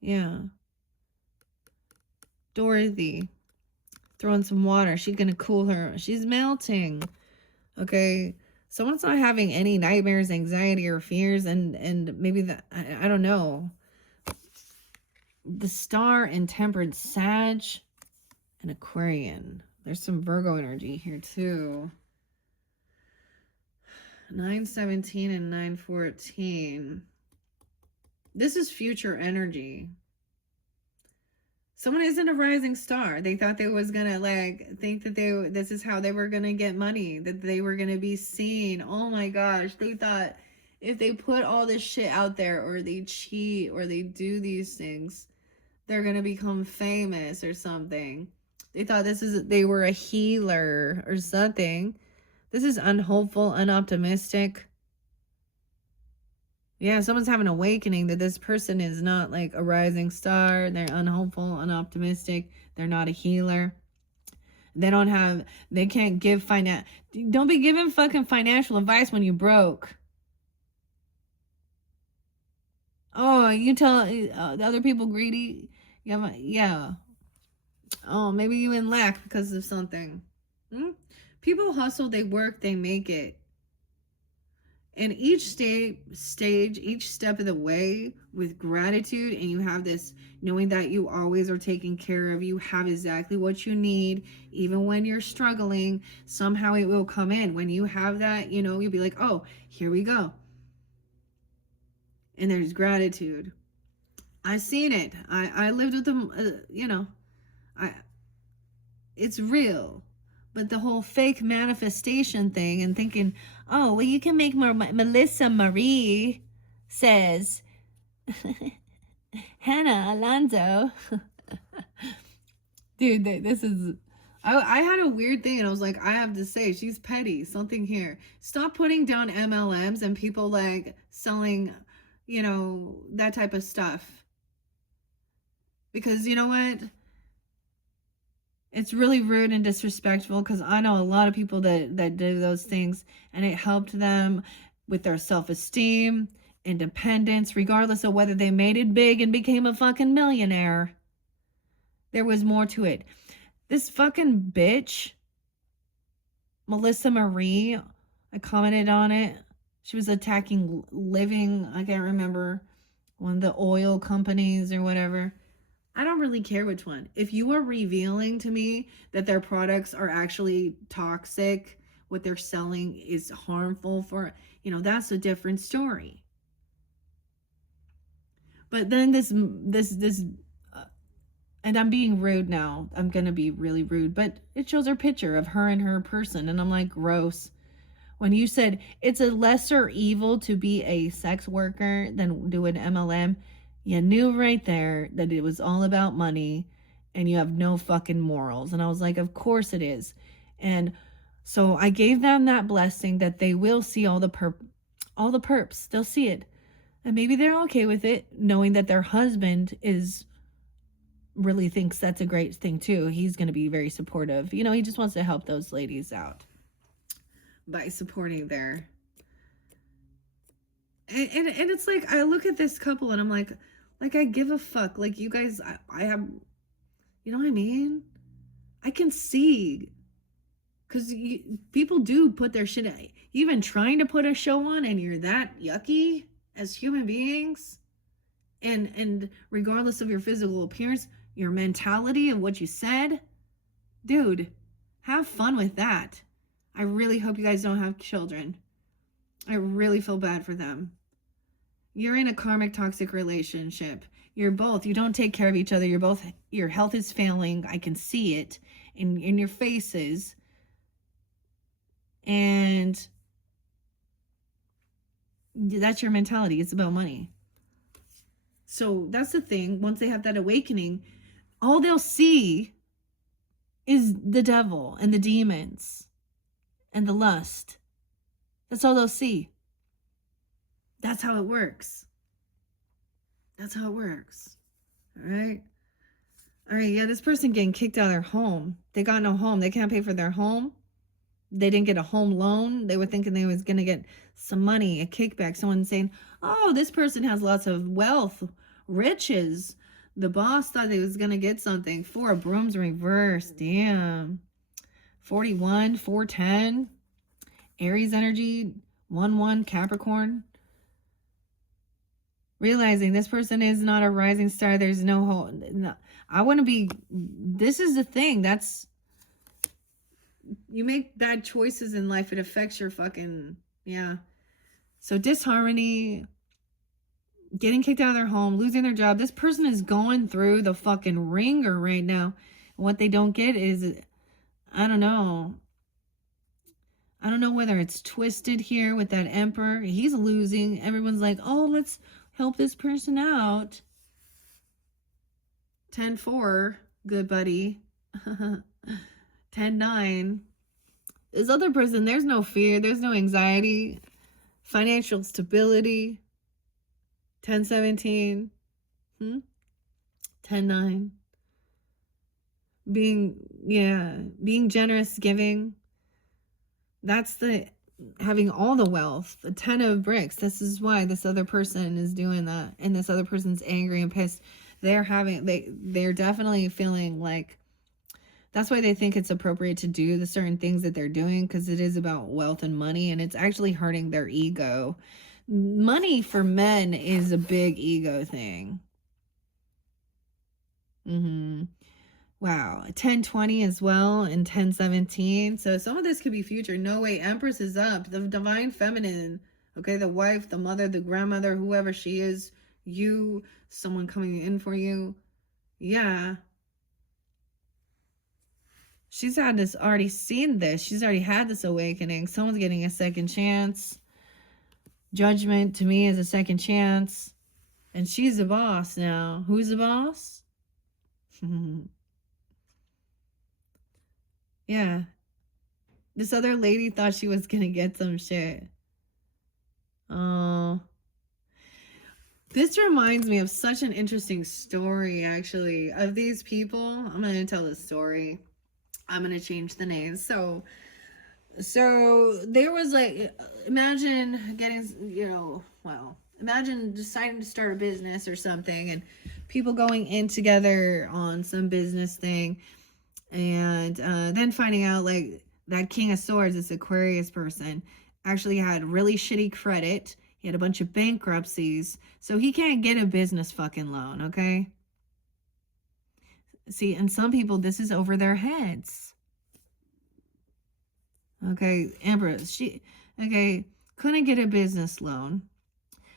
Yeah. Dorothy. Throwing some water. She's going to cool her. She's melting. Okay. Someone's not having any nightmares, anxiety, or fears. And maybe that, I don't know. The star and temperance, Sag and Aquarian. There's some Virgo energy here too. 917 and 914. This is future energy. Someone isn't a rising star. They thought they was gonna think that this is how they were gonna get money, that they were gonna be seen. Oh my gosh, they thought if they put all this shit out there, or they cheat, or they do these things, they're gonna become famous or something. They thought they were a healer or something. This is unhopeful, unoptimistic. Yeah, someone's having an awakening that this person is not like a rising star. They're unhopeful, unoptimistic. They're not a healer. They can't give don't be giving fucking financial advice when you broke. Oh, you tell the other people greedy. Yeah. Oh, maybe you in lack because of something. People hustle, they work, they make it. And each stage, each step of the way, with gratitude, and you have this knowing that you always are taken care of, you have exactly what you need, even when you're struggling, somehow it will come in. When you have that, you'll be like, oh, here we go. And there's gratitude. I've seen it. I lived with them, it's real. But the whole fake manifestation thing and thinking, oh, well, you can make more. Melissa Marie says, Hannah Alonso. Dude, this is... I had a weird thing, and I was like, I have to say, she's petty. Something here. Stop putting down MLMs and people selling, that type of stuff. Because you know what? It's really rude and disrespectful, because I know a lot of people that do those things, and it helped them with their self-esteem, independence, regardless of whether they made it big and became a fucking millionaire. There was more to it. This fucking bitch, Melissa Marie, I commented on it. She was attacking Living, I can't remember, one of the oil companies or whatever. I don't really care which one. If you are revealing to me that their products are actually toxic, what they're selling is harmful for, that's a different story. But then this, and I'm being rude now. I'm going to be really rude, but it shows her picture of her and her person. And I'm like, gross. When you said it's a lesser evil to be a sex worker than do an MLM, you knew right there that it was all about money and you have no fucking morals. And I was like, of course it is. And so I gave them that blessing that they will see all the perps. They'll see it. And maybe they're okay with it, knowing that their husband really thinks that's a great thing too. He's going to be very supportive. He just wants to help those ladies out by supporting their... And it's like, I look at this couple and I'm like, I give a fuck. Like, you guys, I have, you know what I mean? I can see, because people do put their shit, even trying to put a show on, and you're that yucky as human beings. And regardless of your physical appearance, your mentality and what you said, dude, have fun with that. I really hope you guys don't have children. I really feel bad for them. You're in a karmic toxic relationship. You don't take care of each other. Your health is failing. I can see it in your faces. And that's your mentality. It's about money. So that's the thing. Once they have that awakening, all they'll see is the devil and the demons and the lust. That's all they'll see. That's how it works. That's how it works. All right. All right. Yeah, this person getting kicked out of their home. They got no home. They can't pay for their home. They didn't get a home loan. They were thinking they was going to get some money, a kickback. Someone saying, oh, this person has lots of wealth, riches. The boss thought they was going to get something. 4 of brooms reversed. Damn. 41, 410. Aries energy, 1-1, Capricorn. Realizing this person is not a rising star. There's no hope. No, I want to be, this is the thing. That's, you make bad choices in life, it affects your fucking, yeah. So disharmony, getting kicked out of their home, losing their job. This person is going through the fucking ringer right now. What they don't get is, I don't know whether it's twisted here with that emperor. He's losing. Everyone's like, oh, let's help this person out. 10-4, good buddy. 10-9. This other person, there's no fear, there's no anxiety, financial stability. 10-17. 10-9. Being generous, giving. That's the having all the wealth. The 10 of bricks. This is why this other person is doing that, and this other person's angry and pissed. They're definitely feeling like, that's why they think it's appropriate to do the certain things that they're doing, because it is about wealth and money, and it's actually hurting their ego. Money for men is a big ego thing. Wow. 10-20 as well, and 10-17. So some of this could be future. No way. Empress is up. The divine feminine. Okay. The wife, the mother, the grandmother, whoever she is. You. Someone coming in for you. Yeah. She's already seen this. She's already had this awakening. Someone's getting a second chance. Judgment to me is a second chance. And she's the boss now. Who's the boss? Yeah. This other lady thought she was going to get some shit. Oh. This reminds me of such an interesting story, actually, of these people. I'm going to tell the story. I'm going to change the names. So there was like, imagine getting, imagine deciding to start a business or something, and people going in together on some business thing, and then finding out like that King of Swords, this Aquarius person, actually had really shitty credit. He had a bunch of bankruptcies, so he can't get a business fucking loan, okay? See, and some people, this is over their heads. Okay, Empress, couldn't get a business loan.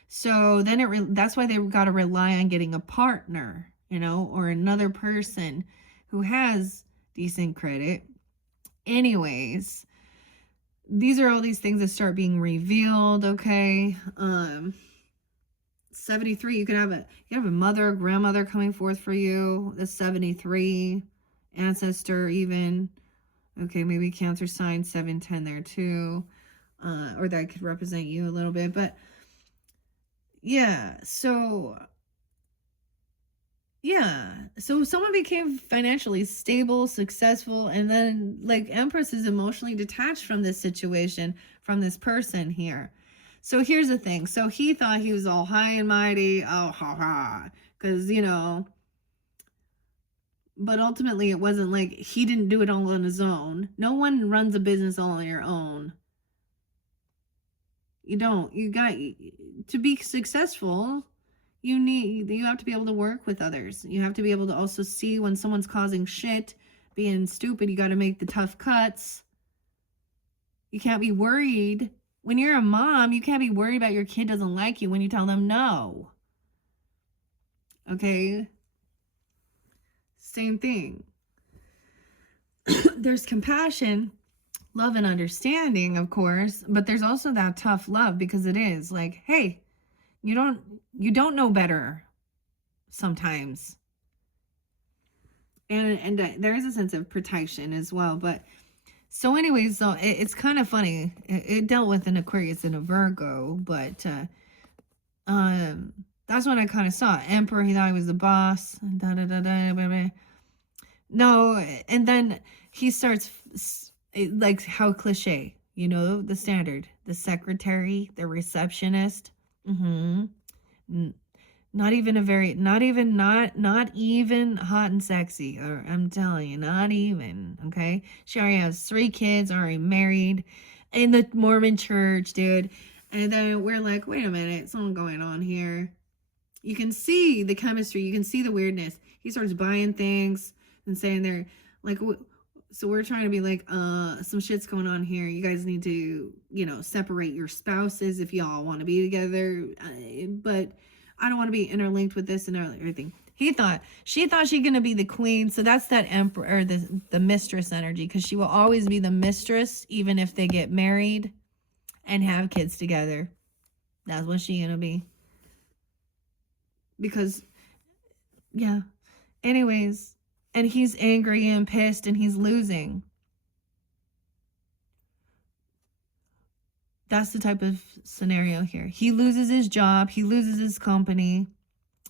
So then that's why they got to rely on getting a partner, or another person who has decent credit. Anyways, these are all these things that start being revealed, okay? 73, you have a mother, grandmother coming forth for you. The 73, ancestor even. Okay, maybe Cancer sign, 7-10 there too. Or that could represent you a little bit. But yeah, so someone became financially stable, successful, and then like Empress is emotionally detached from this situation, from this person here. So here's the thing. So he thought he was all high and mighty. Oh, ha ha. Because, but ultimately it wasn't like he didn't do it all on his own. No one runs a business all on your own. You don't. You got to be successful. You have to be able to work with others. You have to be able to also see when someone's causing shit, being stupid. You got to make the tough cuts. You can't be worried. When you're a mom, you can't be worried about your kid doesn't like you when you tell them no. Okay? Same thing. There's compassion, love, and understanding, of course, but there's also that tough love, because it is like, hey, you don't know better sometimes. And there is a sense of protection as well. But so anyways, so it's kind of funny. It dealt with an Aquarius and a Virgo, but That's what I kind of saw. Emperor, he thought he was the boss. Da, da, da, da, blah, blah. No, and then he starts like how cliche, you know, the standard, the secretary, the receptionist. Mm-hmm. Not even a very, not even hot and sexy. Or I'm telling you, not even. Okay, she already has 3 kids, already married, in the Mormon church, dude. And then we're like, wait a minute, something going on here. You can see the chemistry. You can see the weirdness. He starts buying things and saying they're like, so we're trying to be like, some shit's going on here. You guys need to, you know, separate your spouses if y'all want to be together. But I don't want to be interlinked with this and everything. She thought she's going to be the queen. So that's that emperor, or the mistress energy, because she will always be the mistress, even if they get married and have kids together. That's what she's going to be. Because, yeah. Anyways, and he's angry and pissed and he's losing. That's the type of scenario here. He loses his job. He loses his company.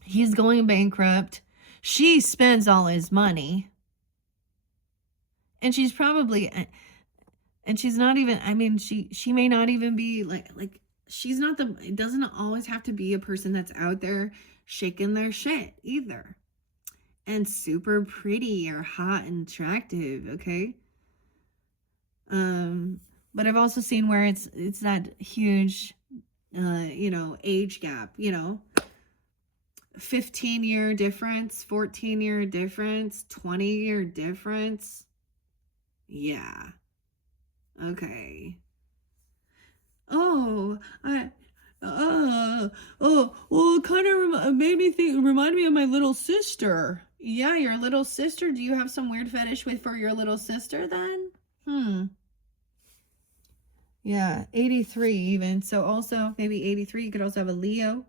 He's going bankrupt. She spends all his money. And she's probably, and she's not even, I mean, she may not even be like, she's not it doesn't always have to be a person that's out there shaking their shit either. And super pretty or hot and attractive, okay? But I've also seen where it's that huge, you know, age gap, you know, 15-year difference, 14-year difference, 20-year difference. Yeah. Okay. Oh, well, it kind of remind me of my little sister. Yeah, your little sister. Do you have some weird fetish for your little sister then? Yeah, 83 even. So also maybe 83. You could also have a Leo.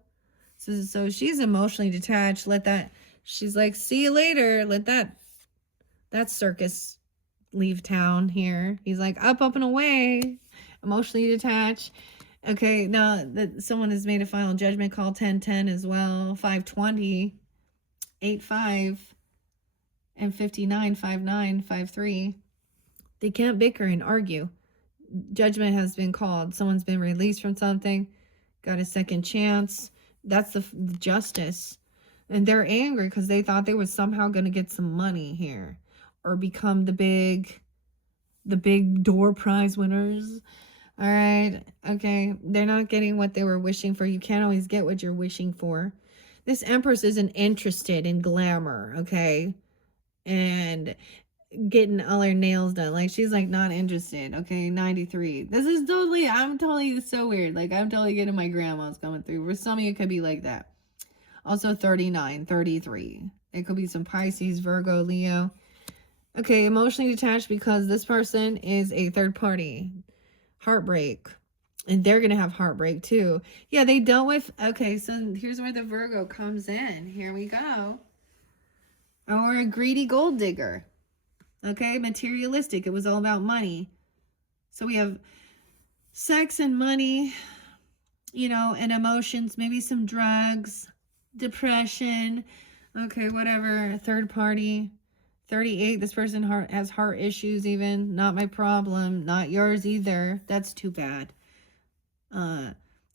So she's emotionally detached. She's like, see you later. Let that circus leave town here. He's like, up and away. Emotionally detached. Okay, now that someone has made a final judgment call, 1010 as well, 520, 85, and 59, 59, 53. They can't bicker and argue. Judgment has been called. Someone's been released from something, got a second chance. That's the justice. And they're angry because they thought they were somehow going to get some money here or become the big door prize winners. All right. Okay. They're not getting what they were wishing for. You can't always get what you're wishing for. This Empress isn't interested in glamour. Okay. And getting all her nails done. Like, she's like not interested. Okay. 93. I'm totally so weird. Like, I'm totally getting my grandma's coming through. For some of you, it could be like that. Also 39, 33. It could be some Pisces, Virgo, Leo. Okay. Emotionally detached because this person is a third party. Heartbreak. And they're going to have heartbreak too. Yeah, they dealt with... Okay, so here's where the Virgo comes in. Here we go. Or a greedy gold digger. Okay, materialistic. It was all about money. So we have sex and money, you know, and emotions. Maybe some drugs, depression. Okay, whatever. Third party. 38, this person has heart issues even. Not my problem. Not yours either. That's too bad.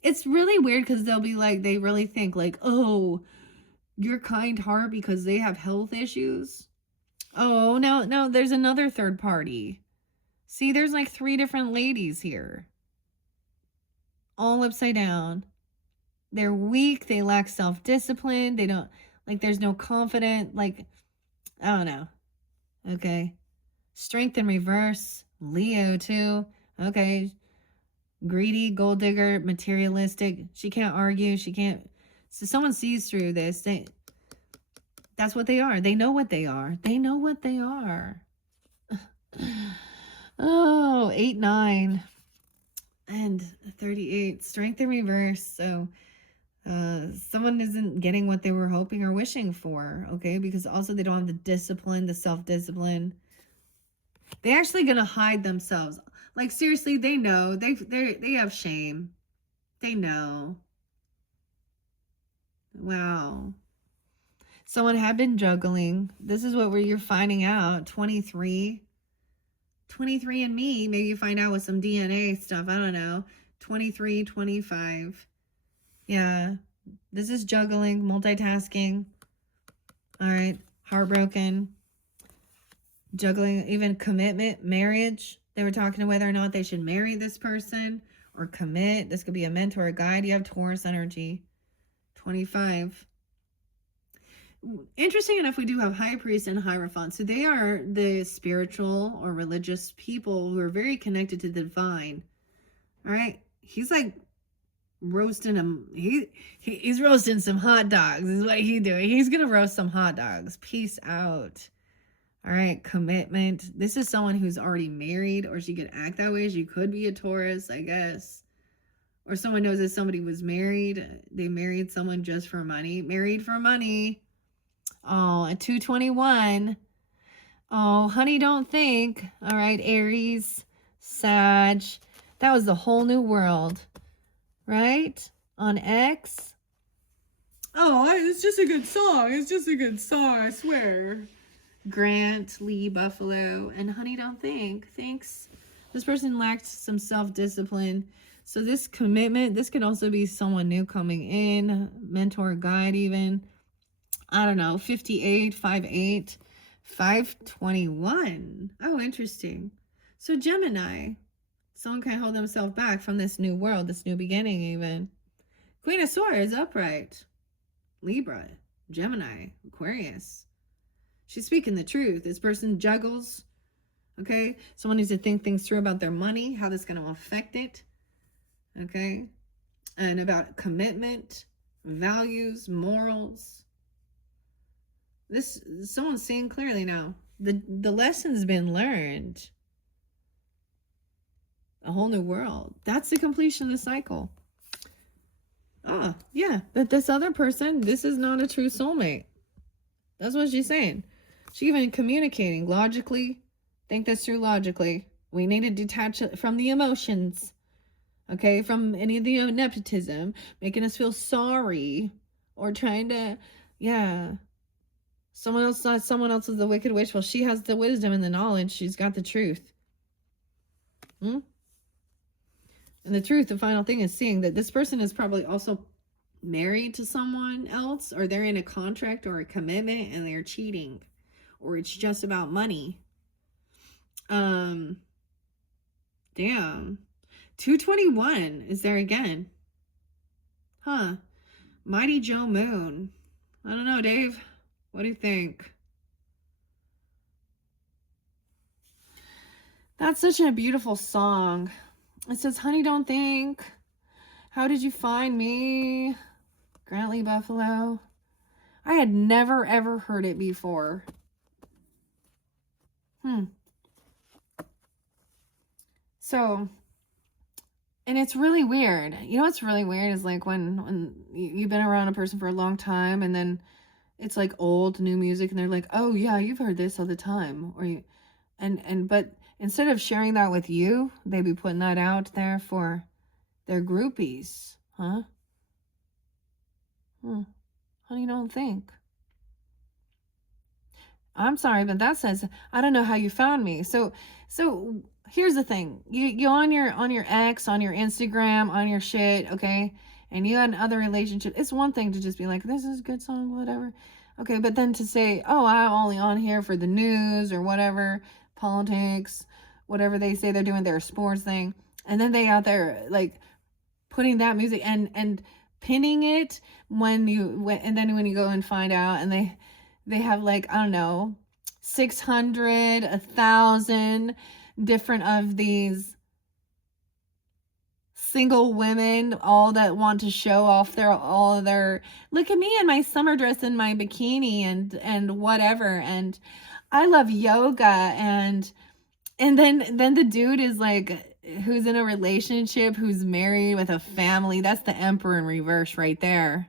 It's really weird because they'll be like, they really think like, oh, you're kind heart because they have health issues. Oh, no, there's another third party. See, there's like 3 different ladies here. All upside down. They're weak. They lack self-discipline. They don't, like, there's no confidence. Like, I don't know. Okay. Strength in reverse. Leo too. Okay. Greedy, gold digger, materialistic. She can't argue. She can't. So someone sees through this. That's what they are. They know what they are. They know what they are. Oh, 8, 9. And 38. Strength in reverse. So someone isn't getting what they were hoping or wishing for. Okay. Because also they don't have the discipline, the self-discipline. They're actually going to hide themselves. Like, seriously, they know. They have shame. They know. Wow. Someone had been juggling. This is what you're finding out. 23 and me. Maybe you find out with some DNA stuff. I don't know. 23, 25. Yeah. This is juggling, multitasking. All right. Heartbroken. Juggling, even commitment, marriage. They were talking to whether or not they should marry this person or commit. This could be a mentor, a guide. You have Taurus energy. 25. Interesting enough, we do have High Priest and Hierophant. So they are the spiritual or religious people who are very connected to the divine. All right. He's like roasting them. He's roasting some hot dogs is what he's doing. He's going to roast some hot dogs. Peace out. All right. Commitment. This is someone who's already married, or she could act that way. She could be a Taurus, I guess. Or someone knows that somebody was married. They married someone just for money. Married for money. Oh, a 221. Oh, honey, don't think. All right, Aries, Sag. That was the whole new world, right? On X. Oh, it's just a good song. It's just a good song, I swear. Grant, Lee, Buffalo, and honey, don't think. Thanks. This person lacked some self-discipline. So this commitment, this could also be someone new coming in, mentor, guide even. I don't know, 58, 58, 521. Oh, interesting. So Gemini, someone can hold themselves back from this new world, this new beginning even. Queen of Swords, upright. Libra, Gemini, Aquarius. She's speaking the truth. This person juggles, okay? Someone needs to think things through about their money, how this is going to affect it, okay? And about commitment, values, morals. This, someone's seeing clearly now. The lesson's been learned. A whole new world. That's the completion of the cycle. Ah, yeah. But this other person, this is not a true soulmate. That's what she's saying. She's even communicating logically. Think this through logically. We need to detach from the emotions. Okay? From any of the nepotism. Making us feel sorry. Or trying to, yeah. Someone else thought someone else is the wicked witch. Well, she has the wisdom and the knowledge. She's got the truth. And the truth, the final thing is seeing that this person is probably also married to someone else, or they're in a contract or a commitment and they're cheating, or it's just about money. Damn. 221 is there again. Huh. Mighty Joe Moon. I don't know, Dave. What do you think? That's such a beautiful song. It says, honey, don't think. How did you find me? Grantley Buffalo. I had never, ever heard it before. So, and it's really weird. You know what's really weird is like when you've been around a person for a long time and then it's like old new music and they're like, oh yeah, you've heard this all the time. Or you, but instead of sharing that with you, they be putting that out there for their groupies. Huh? Honey, don't think. I'm sorry, but that says, I don't know how you found me. So here's the thing. You on your ex, on your Instagram, on your shit, okay? And you had another relationship. It's one thing to just be like, this is a good song, whatever. Okay, but then to say, oh, I'm only on here for the news or whatever, politics, whatever they say they're doing, their sports thing. And then they out there like putting that music and pinning it and then when you go and find out and they have like, I don't know, 600, 1,000 different of these single women, all that want to show off all their, look at me in my summer dress and my bikini and whatever. And I love yoga. And then the dude is like, who's in a relationship, who's married with a family. That's the Emperor in reverse right there.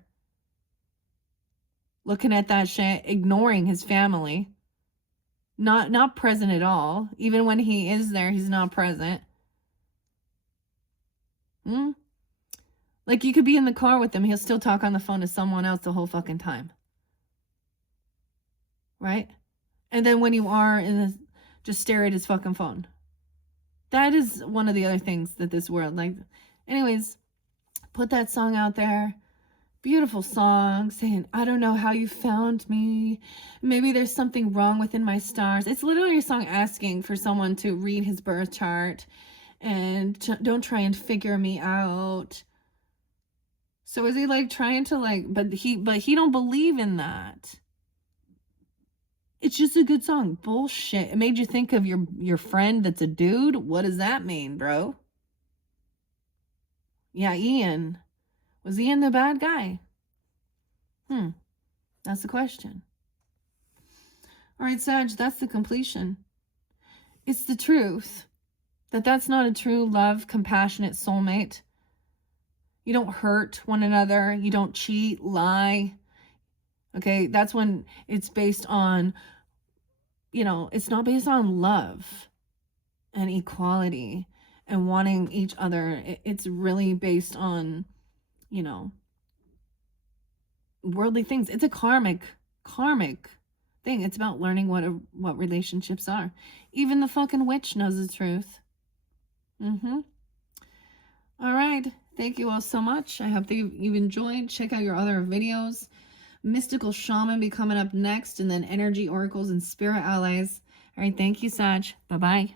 Looking at that shit, ignoring his family. Not present at all. Even when he is there, he's not present. Like, you could be in the car with him, he'll still talk on the phone to someone else the whole fucking time. Right? And then when you are in this, just stare at his fucking phone. That is one of the other things that this world, like, anyways, put that song out there. Beautiful song saying, I don't know how you found me. Maybe there's something wrong within my stars. It's literally a song asking for someone to read his birth chart and don't try and figure me out. So is he like trying to like, but he don't believe in that. It's just a good song. Bullshit. It made you think of your friend that's a dude. What does that mean, bro? Yeah, Ian. Was Ian the bad guy? That's the question. All right, Sag, that's the completion. It's the truth that that's not a true love, compassionate soulmate. You don't hurt one another. You don't cheat, lie. Okay, that's when it's based on, it's not based on love and equality and wanting each other. It's really based on, worldly things. It's a karmic thing. It's about learning what relationships are. Even the fucking witch knows the truth. All right. Thank you all so much. I hope that you've enjoyed. Check out your other videos. Mystical Shaman be coming up next, and then Energy Oracles and Spirit Allies. All right. Thank you, Sag. Bye-bye.